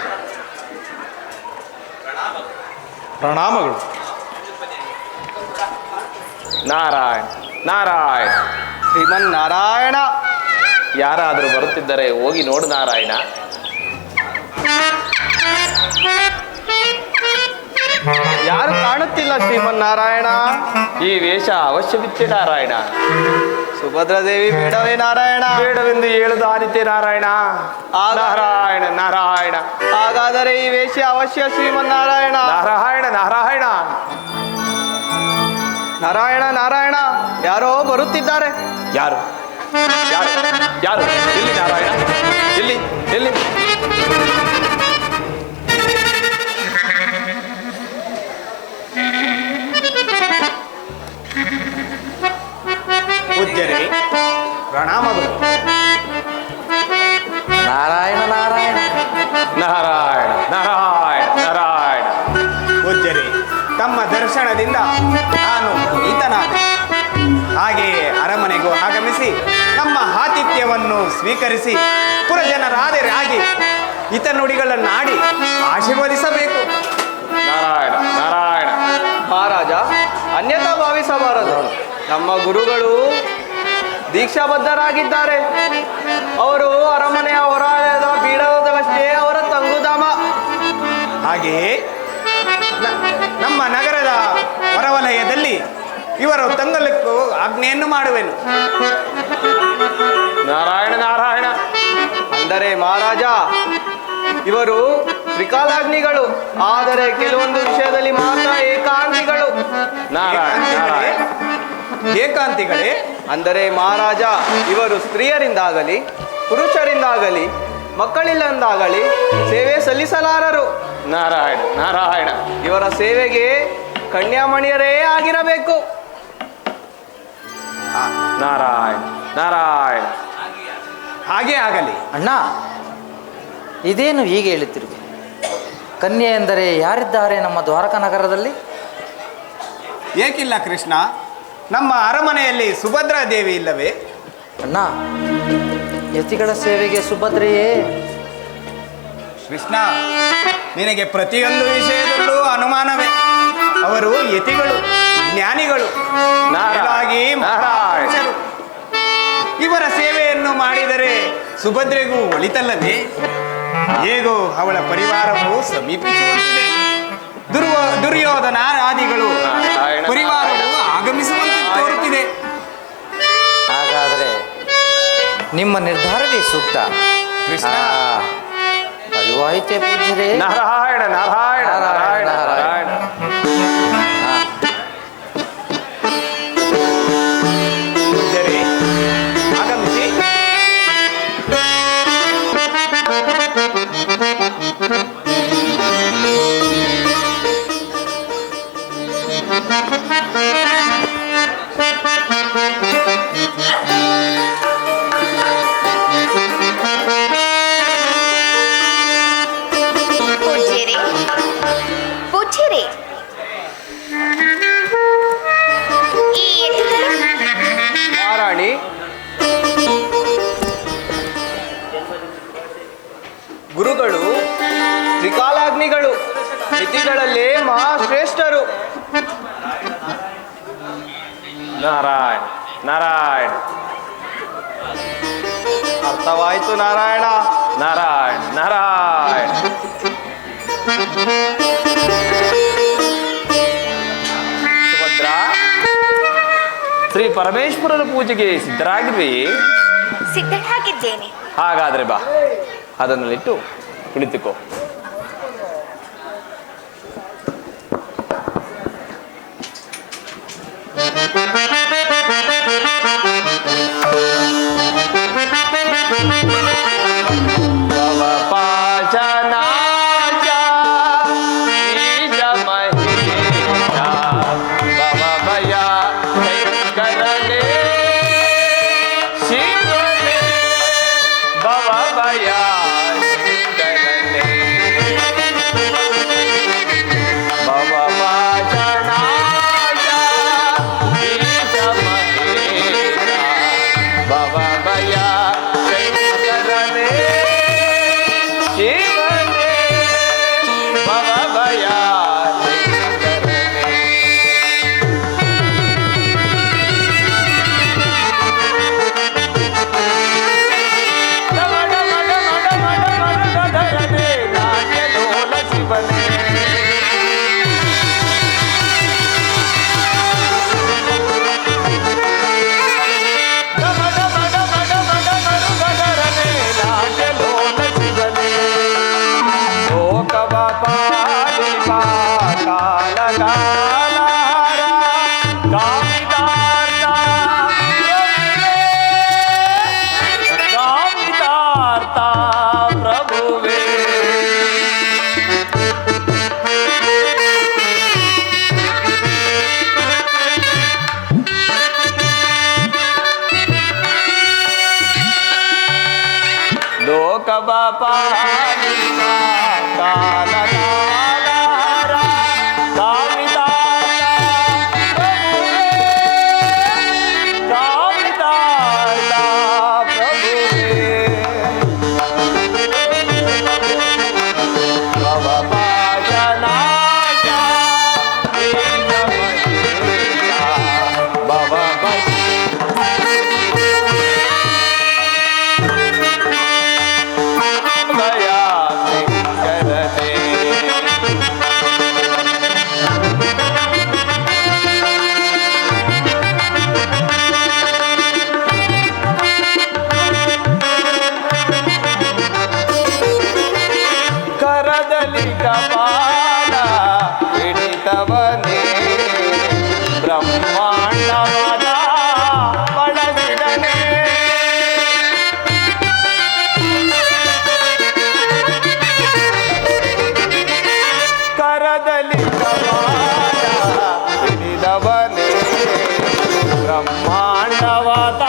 ಪ್ರಣಾಮಗಳು. ನಾರಾಯಣ ನಾರಾಯಣ. ಶ್ರೀಮನ್ನಾರಾಯಣ. ಯಾರಾದರೂ ಬರುತ್ತಿದ್ದರೆ ಹೋಗಿ ನೋಡು ನಾರಾಯಣ. ಯಾರು ಕಾಣುತ್ತಿಲ್ಲ ಶ್ರೀಮನ್ನಾರಾಯಣ. ಈ ವೇಷ ಅವಶ್ಯವಿತ್ತೆ ನಾರಾಯಣ. ಸುಭದ್ರದೇವಿ ಬೇಡವೇ ನಾರಾಯಣ? ಬೇಡವೆಂದು ಹೇಳುದು ಆದಿತ್ಯ ನಾರಾಯಣ. ನಾರಾಯಣ ನಾರಾಯಣ. ಹಾಗಾದರೆ ಈ ವೇಷ ಅವಶ್ಯ ಶ್ರೀಮನ್ನಾರಾಯಣ. ನಾರಾಯಣ ನಾರಾಯಣ. ನಾರಾಯಣ ನಾರಾಯಣ, ಯಾರೋ ಬರುತ್ತಿದ್ದಾರೆ. ಯಾರು ಯಾರು ಯಾರು? ಎಲ್ಲಿ ನಾರಾಯಣ? ಎಲ್ಲಿ ಎಲ್ಲಿ? ಪೂಜ್ಯರೇ, ಪ್ರಣಾಮಗಳು. ನಾರಾಯಣ ನಾರಾಯಣ. ನಾರಾಯಣ ನಾರಾಯಣ ನಾರಾಯಣ. ಪೂಜ್ಯರೇ, ತಮ್ಮ ದರ್ಶನದಿಂದ ನಾನು ಪುನೀತನಾದೆ. ಹಾಗೆಯೇ ಅರಮನೆಗೂ ಆಗಮಿಸಿ ನಮ್ಮ ಆತಿಥ್ಯವನ್ನು ಸ್ವೀಕರಿಸಿ ಪುರಜನರಾದರಾಗಿ ಹಿತ ನುಡಿಗಳನ್ನಾಡಿ ಆಶೀರ್ವದಿಸಬೇಕು. ನಾರಾಯಣ ನಾರಾಯಣ. ಮಹಾರಾಜ, ಅನ್ಯತಾ ಭಾವಿಸಬಾರದು. ನಮ್ಮ ಗುರುಗಳು ದೀಕ್ಷಾಬದ್ಧರಾಗಿದ್ದಾರೆ. ಅವರು ಅರಮನೆಯ ಹೊರಾಯದ ಬೀಡದಷ್ಟೇ ಅವರ ತಂಗುಧಾಮ. ಹಾಗೆಯೇ ನಮ್ಮ ನಗರದ ಹೊರವಲಯದಲ್ಲಿ ಇವರು ತಂಗಲಕ್ಕೂ ಆಜ್ಞೆಯನ್ನು ಮಾಡುವೆನು. ನಾರಾಯಣ ನಾರಾಯಣ. ಅಂದರೆ ಮಹಾರಾಜ, ಇವರು ತ್ರಿಕಾಲಾಗ್ನಿಗಳು, ಆದರೆ ಕೆಲವೊಂದು ವಿಷಯದಲ್ಲಿ ಮಾತ್ರ ಏಕಾಂತಿಗಳು. ನಾರಾಯಣ ನಾರಾಯಣ. ಏಕಾಂತಿಗಳೇ? ಅಂದರೆ ಮಹಾರಾಜ, ಇವರು ಸ್ತ್ರೀಯರಿಂದಾಗಲಿ ಪುರುಷರಿಂದಾಗಲಿ ಮಕ್ಕಳಿಲ್ಲಂದಾಗಲಿ ಸೇವೆ ಸಲ್ಲಿಸಲಾರರು. ನಾರಾಯಣ ನಾರಾಯಣ. ಇವರ ಸೇವೆಗೆ ಕನ್ಯಾಮಣಿಯರೇ ಆಗಿರಬೇಕು. ನಾರಾಯಣ ನಾರಾಯಣ. ಹಾಗೇ ಆಗಲಿ. ಅಣ್ಣ, ಇದೇನು ಹೀಗೆ ಹೇಳುತ್ತಿರುವೆ? ಕನ್ಯೆ ಎಂದರೆ ಯಾರಿದ್ದಾರೆ ನಮ್ಮ ದ್ವಾರಕಾ ನಗರದಲ್ಲಿ? ಏಕಿಲ್ಲ ಕೃಷ್ಣ, ನಮ್ಮ ಅರಮನೆಯಲ್ಲಿ ಸುಭದ್ರಾ ದೇವಿ ಇಲ್ಲವೇ? ಅಣ್ಣ, ಯತಿಗಳ ಸೇವೆಗೆ ಸುಭದ್ರೆಯೇ? ಕೃಷ್ಣ, ನಿನಗೆ ಪ್ರತಿಯೊಂದು ವಿಷಯದಲ್ಲೂ ಅನುಮಾನವೇ. ಅವರು ಯತಿಗಳು, ಜ್ಞಾನಿಗಳು, ಮೇಲಾಗಿ ಮಹಾಪುರುಷರು. ಇವರ ಸೇವೆಯನ್ನು ಮಾಡಿದರೆ ಸುಭದ್ರೆಗೂ ಒಳಿತಲ್ಲವೇ? ಹೇಗೋ ಅವಳ ಪರಿವಾರವು ಸಮೀಪಿಸುವಂತಿದೆ. ದುರ್ಯೋಧನ ಆದಿಗಳು ಪರಿವಾರವು ಆಗಮಿಸುವಂತೆ ತೋರುತ್ತಿದೆ. ಹಾಗಾದರೆ ನಿಮ್ಮ ನಿರ್ಧಾರವೇ ಸೂಕ್ತ. ಕೃಷ್ಣ, ಅರಿವಾಯಿತೆ ಪೂಜ್ಯರೇ. ನಾರಾಯಣ ನಾರಾಯಣ ನಾರಾಯಣ ನಾರಾಯಣ. ಪೂಜ್ಯರೇ, ಆಗಮಿಸಿ. ಪೂಜ್ಯರೇ, ಪೂಜ್ಯರೇ, ಈ ಯತಿಗಳು ಮಹಾರಾಣಿ, ಗುರುಗಳು ತ್ರಿಕಾಲಾಗ್ನಿಗಳು, ಯತಿಗಳಲ್ಲೇ ಮಹಾಶ್ರೇಷ್ಠರು. ನಾರಾಯಣ ನಾರಾಯಣ. ಅರ್ಥವಾಯಿತು ನಾರಾಯಣ. ನಾರಾಯಣ ನಾರಾಯಣ. ಸುಭದ್ರಾ, ಶ್ರೀ ಪರಮೇಶ್ವರರ ಪೂಜೆಗೆ ಸಿದ್ಧರಾಗಿರ್ರಿ? ಸಿದ್ಧರಾಗಿದ್ದೇನೆ. ಹಾಗಾದ್ರೆ ಬಾ, ಅದನ್ನಲ್ಲಿಟ್ಟು ಕುಳಿತುಕೋ. ಭವ ಭಯ ಲೋಕಪಾಲಿತ ಕಾಲ ಕಾಲಹರ ಕಾಮಿತಾರ್ಥ ಪ್ರಭುವೇ, ಕಾಮಿತಾರ್ಥ ಪ್ರಭುವೇ. ಭವಪಾಶನಾಶ ಕರದಲ್ಲಿ ಕಪಾಲ ಹಿಡಿತವನೇ ಬ್ರಹ್ಮಾಂಡವಾದ ಬಳಸಿದನೇ. ಕರದಲ್ಲಿ ಕಪಾಲ ಹಿಡಿದವನೇ ಬ್ರಹ್ಮಾಂಡವಾದ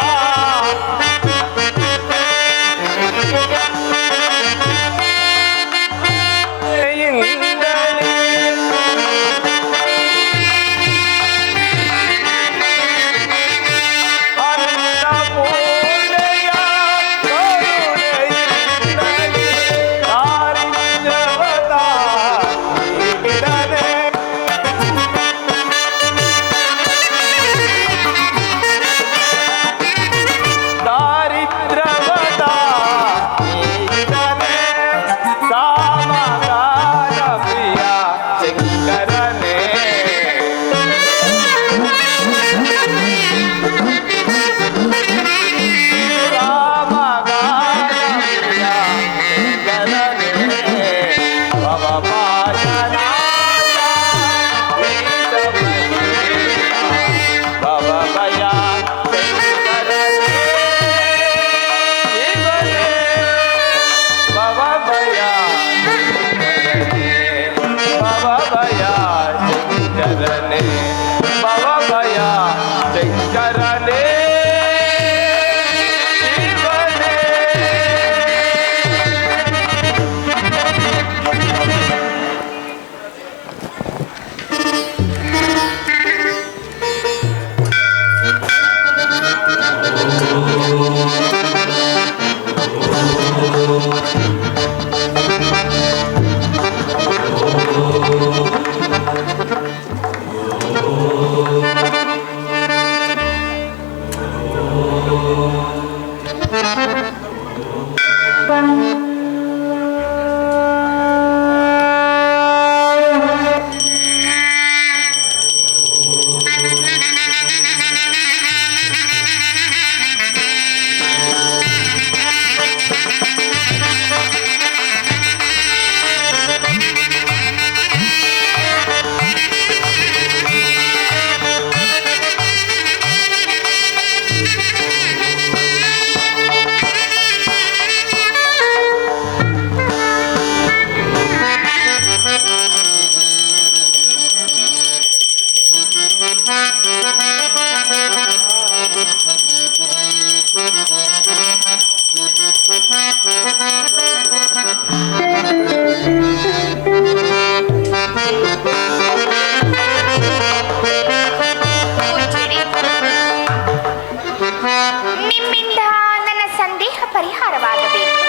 ನಿಮ್ಮಿಂದ ನನ್ನ ಸಂದೇಹ ಪರಿಹಾರವಾಗಬೇಕು.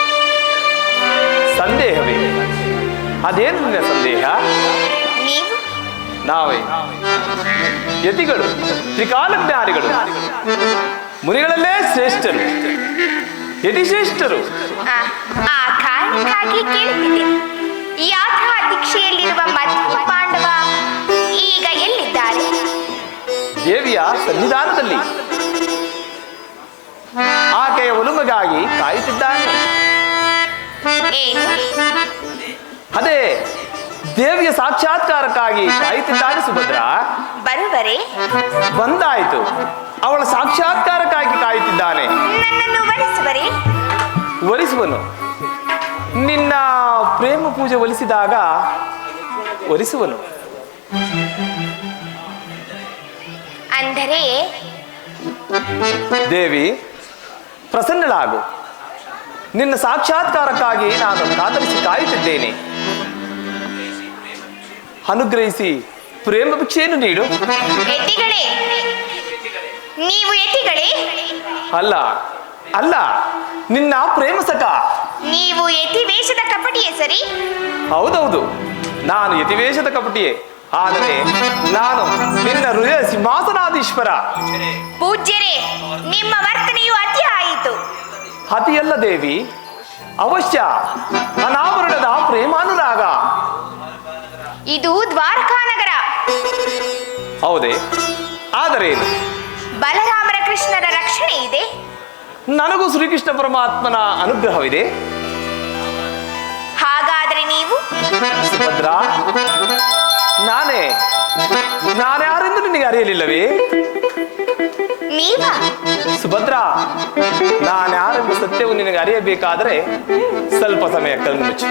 ಸಂದೇಹವೇ? ಅದೇನು ನಿನ್ನ ಸಂದೇಹ? ನೀವು ನಾವೇ ಯತಿಗಳು, ತ್ರಿಕಾಲಜ್ಞಾನಿಗಳು, ಮುನಿಗಳಲ್ಲೇ ಶ್ರೇಷ್ಠರು, ಯತಿಶ್ರೇಷ್ಠರು. ಆ ಕಾರಣಕ್ಕಾಗಿ ಕೇಳುತ್ತಿದ್ದೆ. ಯಾತ್ರಾ ದೀಕ್ಷೆಯಲ್ಲಿರುವ ಮಧ್ವ ಪಾಂಡವ ಈಗ ಎಲ್ಲಿದ್ದಾರೆ? ದೇವಿಯ ಸನ್ನಿಧಾನದಲ್ಲಿ ಆಕೆಯ ಒಲುಮೆಗಾಗಿ ಕಾಯುತ್ತಿದ್ದಾನೆ. ಏನು? ಅದೇ ದೇವಿಯ ಸಾಕ್ಷಾತ್ಕಾರಕ್ಕಾಗಿ ಕಾಯುತ್ತಿದ್ದಾನೆ ಸುಭದ್ರ. ಬರುವರೆ? ಬಂದಾಯಿತು. ಅವಳ ಸಾಕ್ಷಾತ್ಕಾರಕ್ಕಾಗಿ ಕಾಯುತ್ತಿದ್ದಾನೆ. ನನ್ನನ್ನು ವರಿಸುವರೆ? ವರಿಸುವನು. ನಿನ್ನ ಪ್ರೇಮ ಪೂಜೆ ಒಲಿಸಿದಾಗ ವರಿಸುವನು. ಅಂದರೆ ದೇವಿ ಪ್ರಸನ್ನಳಾಗು. ನಿನ್ನ ಸಾಕ್ಷಾತ್ಕಾರಕ್ಕಾಗಿ ನಾನು ಕಾತರಿಸಿ ಕಾಯುತ್ತಿದ್ದೇನೆ. ಅನುಗ್ರಹಿಸಿ ಪ್ರೇಮ ಭಿಕ್ಷೆಯನ್ನು ನೀಡು. ಯತಿಗಳೇ, ನೀವು ಯತಿಗಳೇ? ಅಲ್ಲ ಅಲ್ಲ, ನಿನ್ನ ಪ್ರೇಮ ಸಖ. ನೀವು ಯತಿ ವೇಷದ ಕಪಟಿಯೇ ಸರಿ? ಹೌದೌದು, ನಾನು ಯತಿವೇಷದ ಕಪಟಿಯೇ. ಆದರೆ ನಾನು ನಿನ್ನ ಹೃದಯ ಸಿಂಹಾಸನಾಧೀಶ್ವರ. ಪೂಜ್ಯರೇ, ನಿಮ್ಮ ವರ್ತನೆಯು ಅತಿ ಆಯಿತು. ಅತಿಯಲ್ಲ ದೇವಿ, ಅವಶ್ಯ ಅನಾವರಣದ ಪ್ರೇಮಾನುರಾಗ. ಇದು ದ್ವಾರಕಾ ನಗರ. ಹೌದೇ? ಆದರೆ ಬಲರಾಮರ ಕೃಷ್ಣರ ರಕ್ಷಣೆ ಇದೆ. ನನಗೂ ಶ್ರೀಕೃಷ್ಣ ಪರಮಾತ್ಮನ ಅನುಗ್ರಹವಿದೆ. ಹಾಗಾದರೆ ನೀವು? ಸುಭದ್ರ, ನಾನ್ಯಾರೆಂದು ನಿನಗೆ ಅರಿಯಲಿಲ್ಲವೇ? ನೀವಾ? ಸುಭದ್ರ, ನಾನ್ಯಾರೆಂಬ ಸತ್ಯವು ನಿನಗೆ ಅರಿಯಬೇಕಾದರೆ ಸ್ವಲ್ಪ ಸಮಯ ಕಣ್ಮುಚ್ಚು.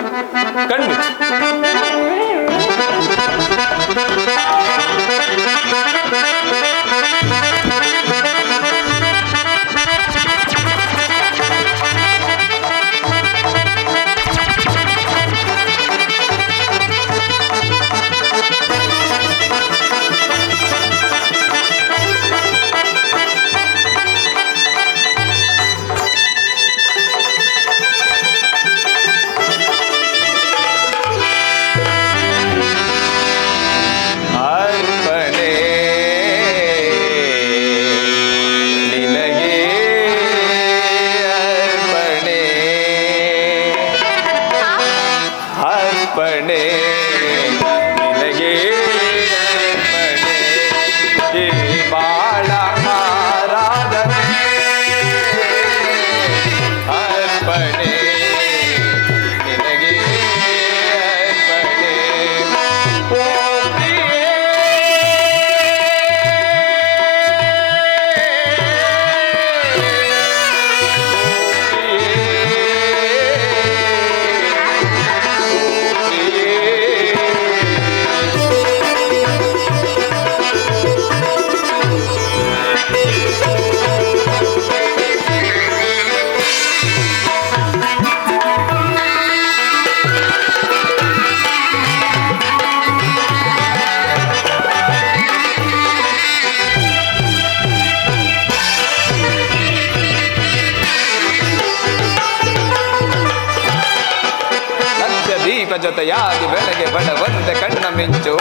ಜೊತೆಯಾಗಿ ಬೆಳಗ್ಗೆ ಬಡವಂತೆ ಕಣ್ಣ ಮಿಂಚು,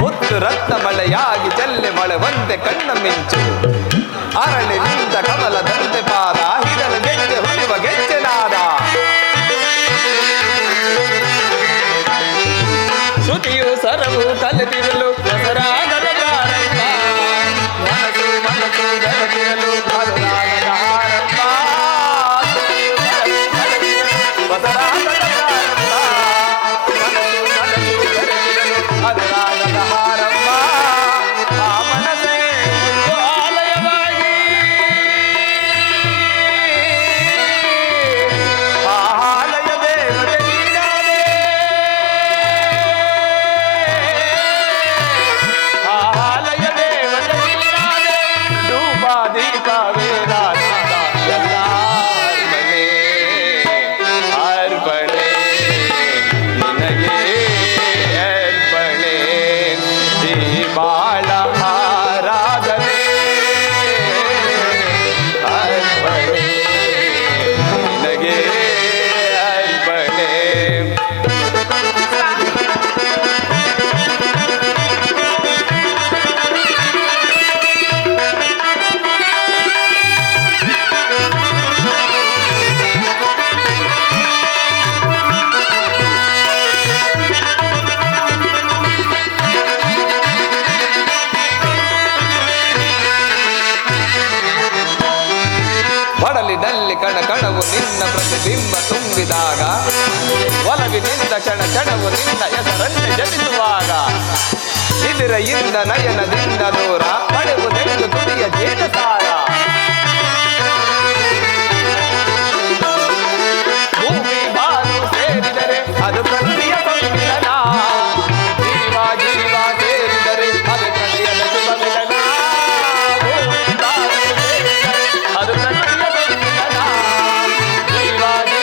ಮುತ್ತು ರತ್ನ ಮಳೆಯಾಗಿ ಚೆಲ್ಲೆ ಮಳೆವಂತೆ ಕಣ್ಣ ಮಿಂಚು, ಅರಳಿ ನಿಂತ ಕಮಲದಂತೆ ಪಾದ, ಹಿಡಲು ಗೆಜ್ಜೆ ಹೊಲಿವ ಗೆಜ್ಜೆನಾದ, ಶ್ರುತಿಯು ಸರವು ಕಲಿತಿರಲು ದಸರಾಗದ ಪ್ರಾರಂಭ, ಮನಸ್ಸು ಮನಸ್ಸು ಬೆಳಗಿರಲು ಅದರಾಗದ ಆರಂಭ, ಅದರಾಗದ ಆರಂಭ, ಆ ಮನಸ್ಸೇ ಆಲಯವಾಗಿ, ಆಲಯ ದೇವತೆ ನೀನಾದೆ, ಆಲಯ ದೇವತೆ ನೀನಾದೆ, ಧೂಪ ದೀಪ ವೇದಾನಾದ ಎಲ್ಲ ಅರ್ಪಣೆ, ಅರ್ಪಣೆ ನಿನಗೆ ಅರ್ಪಣೆ, ಈ ಬಾಳ ಆರಾಧನೆ ಅರ್ಪಣೆ ನಿನಗೆ ಅರ್ಪಣೆ. ಒಡಲಿನಲ್ಲಿ ಕಣ ಕಣವು ನಿನ್ನ ಪ್ರತಿಬಿಂಬ ತುಂಬಿದಾಗ, ಒಲವಿನಿಂದ ಕ್ಷಣ ಕ್ಷಣವು ನಿನ್ನ ಹೆಸರನ್ನೇ ಜಪಿಸುವಾಗ, ಇದಿರೆಯಿಂದ ನಯನದಿಂದ ದೂರ ಪಡೆಯುವುದೆಂದು ತುದಿಯ ಜೇತಸಾರ, ಭೂಮಿ ಬಾನು ಸೇರಿದರೆ ಅದು ಪ್ರಕೃತಿಯ ಸಂಮಿಲನ, ಜೀವ ಜೀವ ಸೇರಿದರೆ ಅದು ಕಲಿಯದ ಶುಭ ಮಿಲನ, ಭೂಮಿ ಬಾನು ಸೇರಿದರೆ ಅದು ಪ್ರಕೃತಿಯ ಸಂಮಿಲನ, ಜೀವ ಜೀವ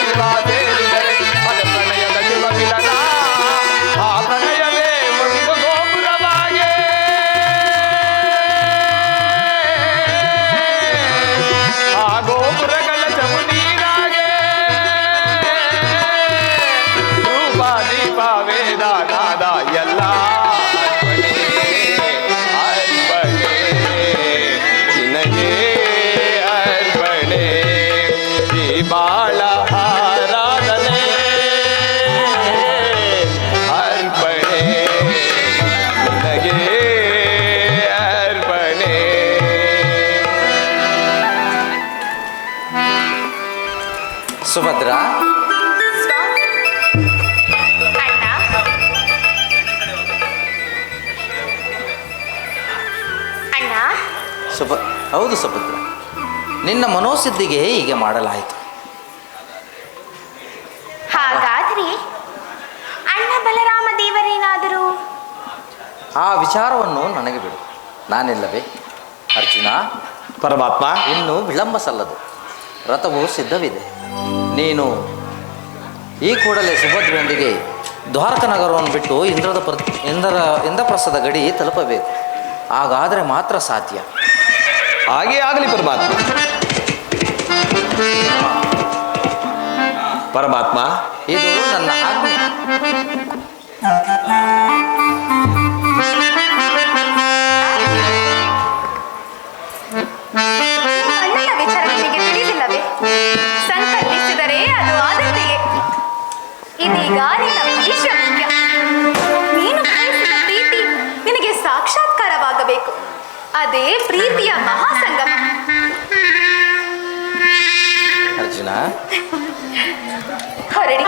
ಬಾಳ ಆರಾಧನೆ ಅರ್ಪಣೆ ನಿನಗೆ ಅರ್ಪಣೆ. ಸುಭದ್ರಾ, ಅಣ್ಣ ಅಣ್ಣ ಹೌದು ಸುಭದ್ರ, ನಿನ್ನ ಮನೋಸಿದ್ಧಿಗೆ ಹೀಗೆ ಮಾಡಲಾಯಿತು. ಹಾಗಾದ್ರೆ ಅಣ್ಣ ಬಲರಾಮ ದೇವರೇನಾದರೂ ಆ ವಿಚಾರವನ್ನು ನನಗೆ ಬಿಡು, ನಾನಿಲ್ಲವೇ? ಅರ್ಜುನ, ಪರಮಾತ್ಮ, ಇನ್ನು ವಿಳಂಬ ಸಲ್ಲದು, ರಥವು ಸಿದ್ಧವಿದೆ. ನೀನು ಈ ಕೂಡಲೇ ಸುಭದ್ರೆಯೊಂದಿಗೆ ದ್ವಾರಕ ನಗರವನ್ನು ಬಿಟ್ಟು ಇಂದ್ರಪ್ರಸ್ಥದ ಗಡಿ ತಲುಪಬೇಕು. ಹಾಗಾದರೆ ಮಾತ್ರ ಸಾಧ್ಯ. ಹಾಗೇ ಆಗಲಿ ಪರಮಾತ್ಮ. ಪರಮಾತ್ಮ, ಇದು ನನ್ನ ಆಜ್ಞೆ. ಅಣ್ಣನ ವಿಚಾರ ನಿನಗೆ ತಿಳಿದಿಲ್ಲವೇ? ಸಂಕಲ್ಪಿಸಿದರೆ ಅದು ಆದಂತೆಯೇ. ಇದೀಗ ನಿನ್ನ ಭವಿಷ್ಯ ಮುಖ್ಯ. ನೀನು ಬಯಸಿದ ಪ್ರೀತಿ ನಿನಗೆ ಸಾಕ್ಷಾತ್ಕಾರವಾಗಬೇಕು. ಅದೇ ಪ್ರೀತಿಯ ಮಹಾಸಂಗಮ. ಅರ್ಜುನ, ಹೊರಡಿ.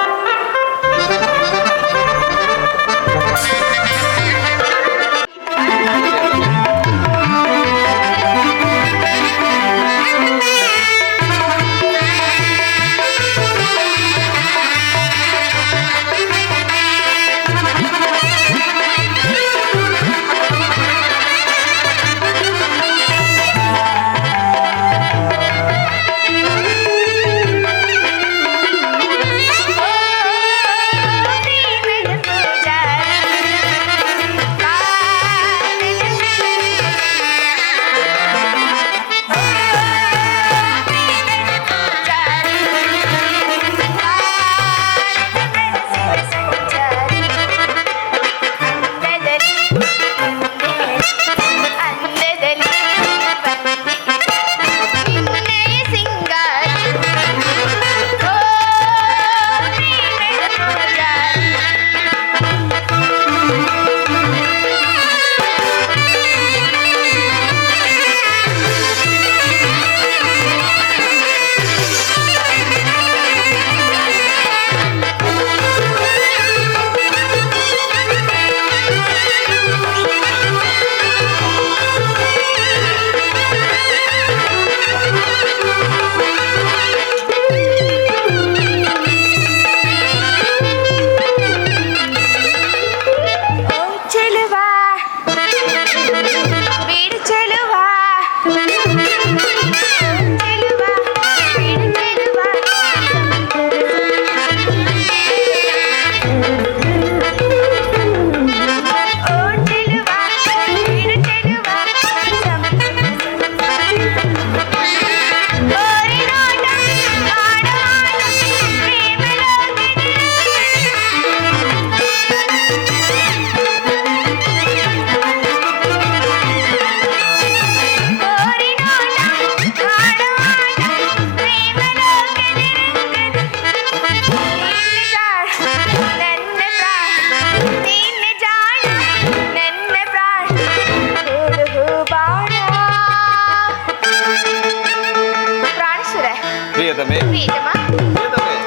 ಪ್ರಿಯತಮೆ,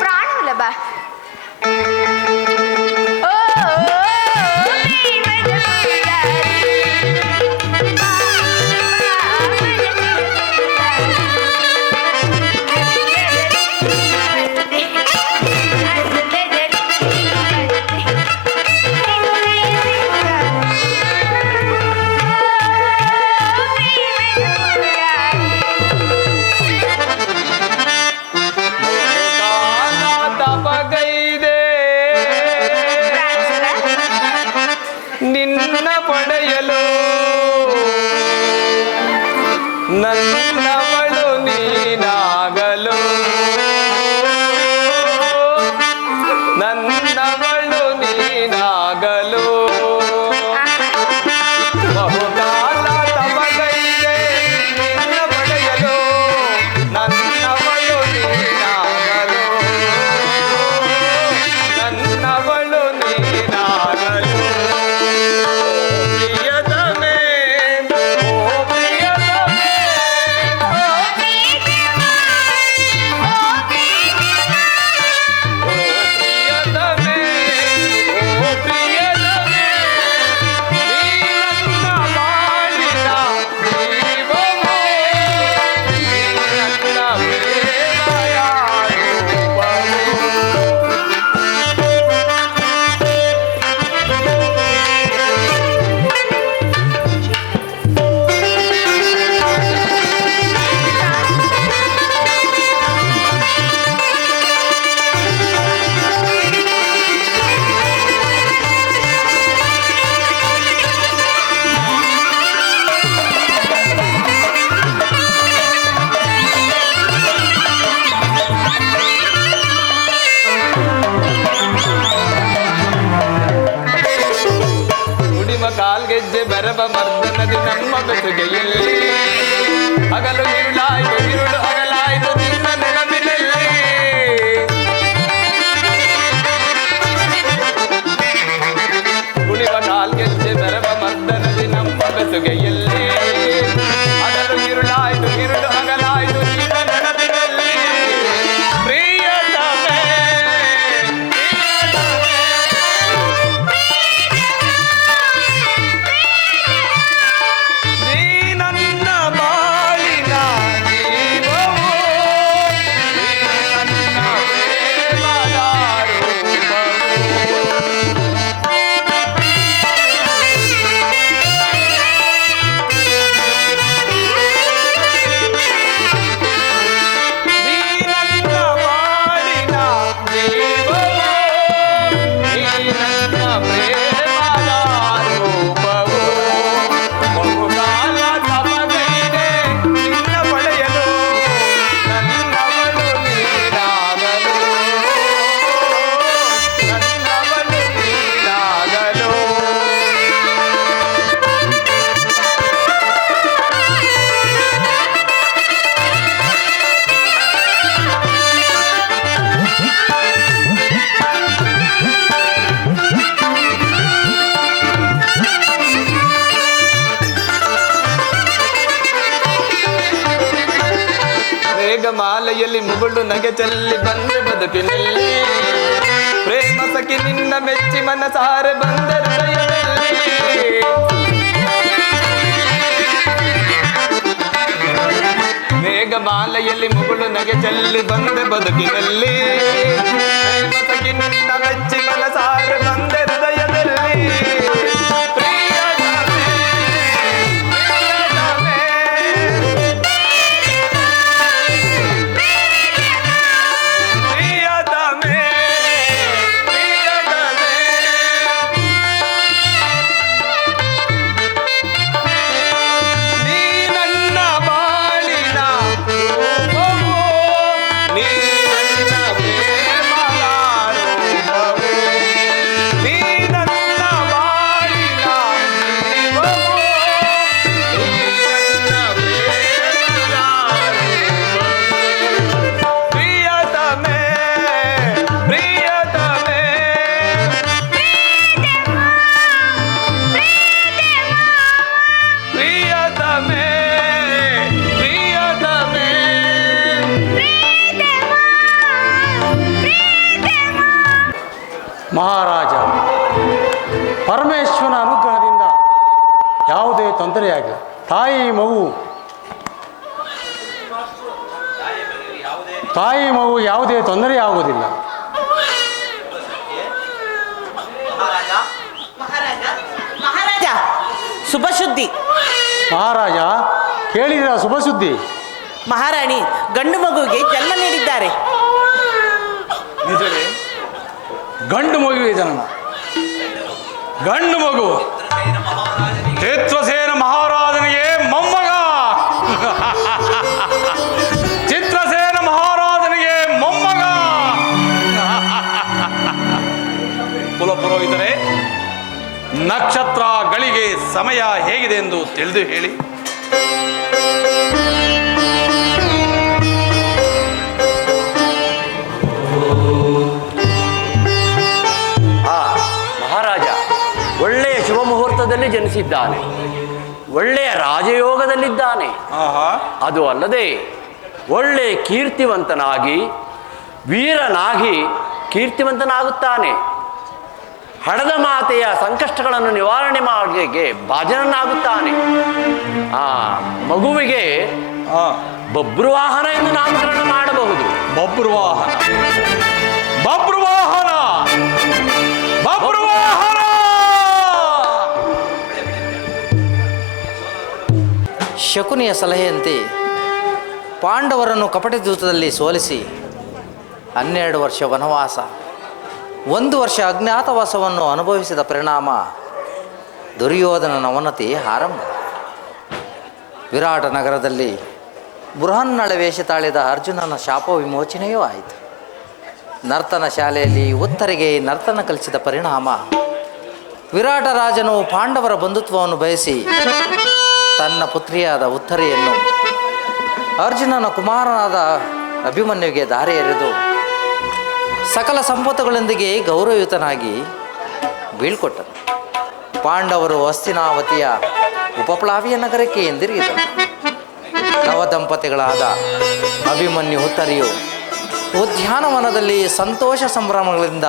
ಪ್ರಾಣವಲ್ಲಭ. ನಿನ್ನ ಪಡೆಯಲು ನನ್ನವಳು ನೀನಾಗಲು, ನನ್ನವಳು ನೀನಾಗಲು ಬಹುಕಾಲ ತಪಗೈದೆ. ನಿನ್ನ ಪಡೆಯಲು ನನ್ನವಳು ನೀನಾಗಲು ಮೆರವ ಮರ್ದನದಿ ನಮ್ಮ ಬೆಸುಗೆಯಲ್ಲಿ ಹಗಲು ഇരുಳಾಯ್ತು ഇരുಳು ಹಗಲಾಯ್ತು ನಿನ್ನ ನೆನಪಿನಲ್ಲಿ ಕುಣಿವ ಕಾಲ್ಗೆಜ್ಜೆ ಮೆರವ ಮರ್ದನದಿ ನಮ್ಮ ಬೆಸುಗೆಯಲ್ಲಿ ಹಗಲು ഇരുಳಾಯ್ತು ഇരുಳು ಹಗಲಾಯ್ತು ನಿನ್ನ ನೆನಪಿನಲ್ಲಿ ಪ್ರಿಯತಮೇ ನೀ ನನ್ನ ಬಾಳಿನ ಜೀವವೋ, ನೀ ನನ್ನ ಪ್ರೇಮದ ರೂಪವೋ. ನೀ ನನ್ನ ಬಾಳಿನ ಜೀವವೋ, ನೀ ನನ್ನ ಪ್ರೇಮದ ರೂಪವೋ. ಬಹುಕಾಲ ತಪಗೈದೆ ನಿನ್ನ ಪಡೆಯಲು ನನ್ನವಳು ನೀನಾಗಲು ನನ್ನವಳು ನೀನಾಗಲು ಮೇಘಮಾಲೆಯಲ್ಲಿ ಮುಗುಳು ನಗೆ ಚೆಲ್ಲಿ ಬಂದೆ ಬದುಕಿನಲ್ಲಿ ಪ್ರೇಮ ಸಖಿ ನಿನ್ನ ಮೆಚ್ಚಿ ಮನಸಾರೆ ಬಂದೆ ಹೃದಯದಲ್ಲಿ ಮೇಘಮಾಲೆಯಲ್ಲಿ ಮುಗುಳು ನಗೆ ಚೆಲ್ಲಿ ಬಂದೆ ಬದುಕಿನಲ್ಲಿ ಪ್ರೇಮ ಸಖಿ ನಿನ್ನ ಮೆಚ್ಚಿ ಮನಸಾರೆ ಬಂದೆ ಹೃದಯದಲ್ಲಿ ಪ್ರಿಯತಮೇ, ಪ್ರಿಯತಮೇ. ಪ್ರಿಯತಮೇ, ಪ್ರಿಯತಮೇ. ನೀ ನನ್ನ ಬಾಳಿನ ರೂಪವೋ, ನೀ ನನ್ನ ಪ್ರೇಮದ ರೂಪವೋ. ನೀ ನನ್ನ ಬಾಳಿನ ಜೀವವೋ, ನೀ ನನ್ನ ಪ್ರೇಮದ ರೂಪವೋ. ಪ್ರಿಯತಮೇ, ಪ್ರಿಯತಮೇ. ಪ್ರಿಯತಮೇ, ಪ್ರಿಯತಮೇ. ಮಹಾರಾಜ, ಪರಮೇಶ್ವರನ ಅನುಗ್ರಹದಿಂದ ಯಾವುದೇ ತೊಂದರೆಯಾಗಿಲ್ಲ. ತಾಯಿ ಮಗು ಯಾವುದೇ ತೊಂದರೆ ಆಗುವುದಿಲ್ಲ. ಮಹಾರಾಜ ಶುಭ ಸುದ್ದಿ. ಮಹಾರಾಜ, ಕೇಳಿದಿರ ಶುಭ ಸುದ್ದಿ? ಮಹಾರಾಣಿ ಗಂಡು ಮಗುವಿಗೆ ಜನ್ಮ ನೀಡಿದ್ದಾರೆ. ನಿಜವೇ? ಗಂಡು ಮಗುವಿಗೆ ಜನ್ಮ? ಗಂಡು ಮಗು ಚಿತ್ರಸೇನ ಮಹಾರಾಜನಿಗೆ ಮೊಮ್ಮಗ. ಚಿತ್ರಸೇನ ಮಹಾರಾಜನಿಗೆ ಮೊಮ್ಮಗ. ಕುಲಪುರೋಹಿತರೇ, ನಕ್ಷತ್ರ ಗಳಿಗೆ ಸಮಯ ಹೇಗಿದೆ ಎಂದು ತಿಳಿದು ಹೇಳಿ. ಮಹಾರಾಜ ಒಳ್ಳೆಯ ಶುಭ ಮುಹೂರ್ತದಲ್ಲಿ ಜನಿಸಿದ್ದಾನೆ, ಒಳ್ಳೆಯ ರಾಜಯೋಗದಲ್ಲಿದ್ದಾನೆ. ಅದು ಅಲ್ಲದೆ ಒಳ್ಳೆಯ ಕೀರ್ತಿವಂತನಾಗಿ ವೀರನಾಗಿ ಕೀರ್ತಿವಂತನಾಗುತ್ತಾನೆ. ಹಡದ ಮಾತೆಯ ಸಂಕಷ್ಟಗಳನ್ನು ನಿವಾರಣೆ ಮಾಡಿಗೆ ಭಾಜನನಾಗುತ್ತಾನೆ. ಆ ಮಗುವಿಗೆ ಬಬ್ರುವಾಹನ ಎಂದು ನಾಮಕರಣ ಮಾಡಬಹುದು. ಬಬ್ರುವಾಹನ, ಬಬ್ರುವಾಹನ, ಬಬ್ರುವಾಹನ. ಶಕುನಿಯ ಸಲಹೆಯಂತೆ ಪಾಂಡವರನ್ನು ಕಪಟಿ ದೂತದಲ್ಲಿ ಸೋಲಿಸಿ 12 ವರ್ಷ ವನವಾಸ, 1 ವರ್ಷ ಅಜ್ಞಾತವಾಸವನ್ನು ಅನುಭವಿಸಿದ ಪರಿಣಾಮ ದುರ್ಯೋಧನನ ಅವನತಿ ಆರಂಭ. ವಿರಾಟ ನಗರದಲ್ಲಿ ಬೃಹನ್ನಳ ವೇಷ ತಾಳಿದ ಅರ್ಜುನನ ಶಾಪ ವಿಮೋಚನೆಯೂ ಆಯಿತು. ನರ್ತನ ಶಾಲೆಯಲ್ಲಿ ಉತ್ತರಿಗೆ ನರ್ತನ ಕಲಿಸಿದ ಪರಿಣಾಮ ವಿರಾಟ ರಾಜನು ಪಾಂಡವರ ಬಂಧುತ್ವವನ್ನು ಬಯಸಿ ತನ್ನ ಪುತ್ರಿಯಾದ ಉತ್ತರೆಯನ್ನು ಅರ್ಜುನನ ಕುಮಾರನಾದ ಅಭಿಮನ್ಯುವಿಗೆ ದಾರಿ ಎರೆದು ಸಕಲ ಸಂಪತ್ತುಗಳೊಂದಿಗೆ ಗೌರವಯುತನಾಗಿ ಬೀಳ್ಕೊಟ್ಟನು. ಪಾಂಡವರು ಹಸ್ತಿನಾವತಿಯ ಉಪಪ್ಲಾವಿಯ ನಗರಕ್ಕೆ ಹಿಂದಿರುಗಿದರು. ನವದಂಪತಿಗಳಾದ ಅಭಿಮನ್ಯು ಉತ್ತರೆಯು ಉದ್ಯಾನವನದಲ್ಲಿ ಸಂತೋಷ ಸಂಭ್ರಮಗಳಿಂದ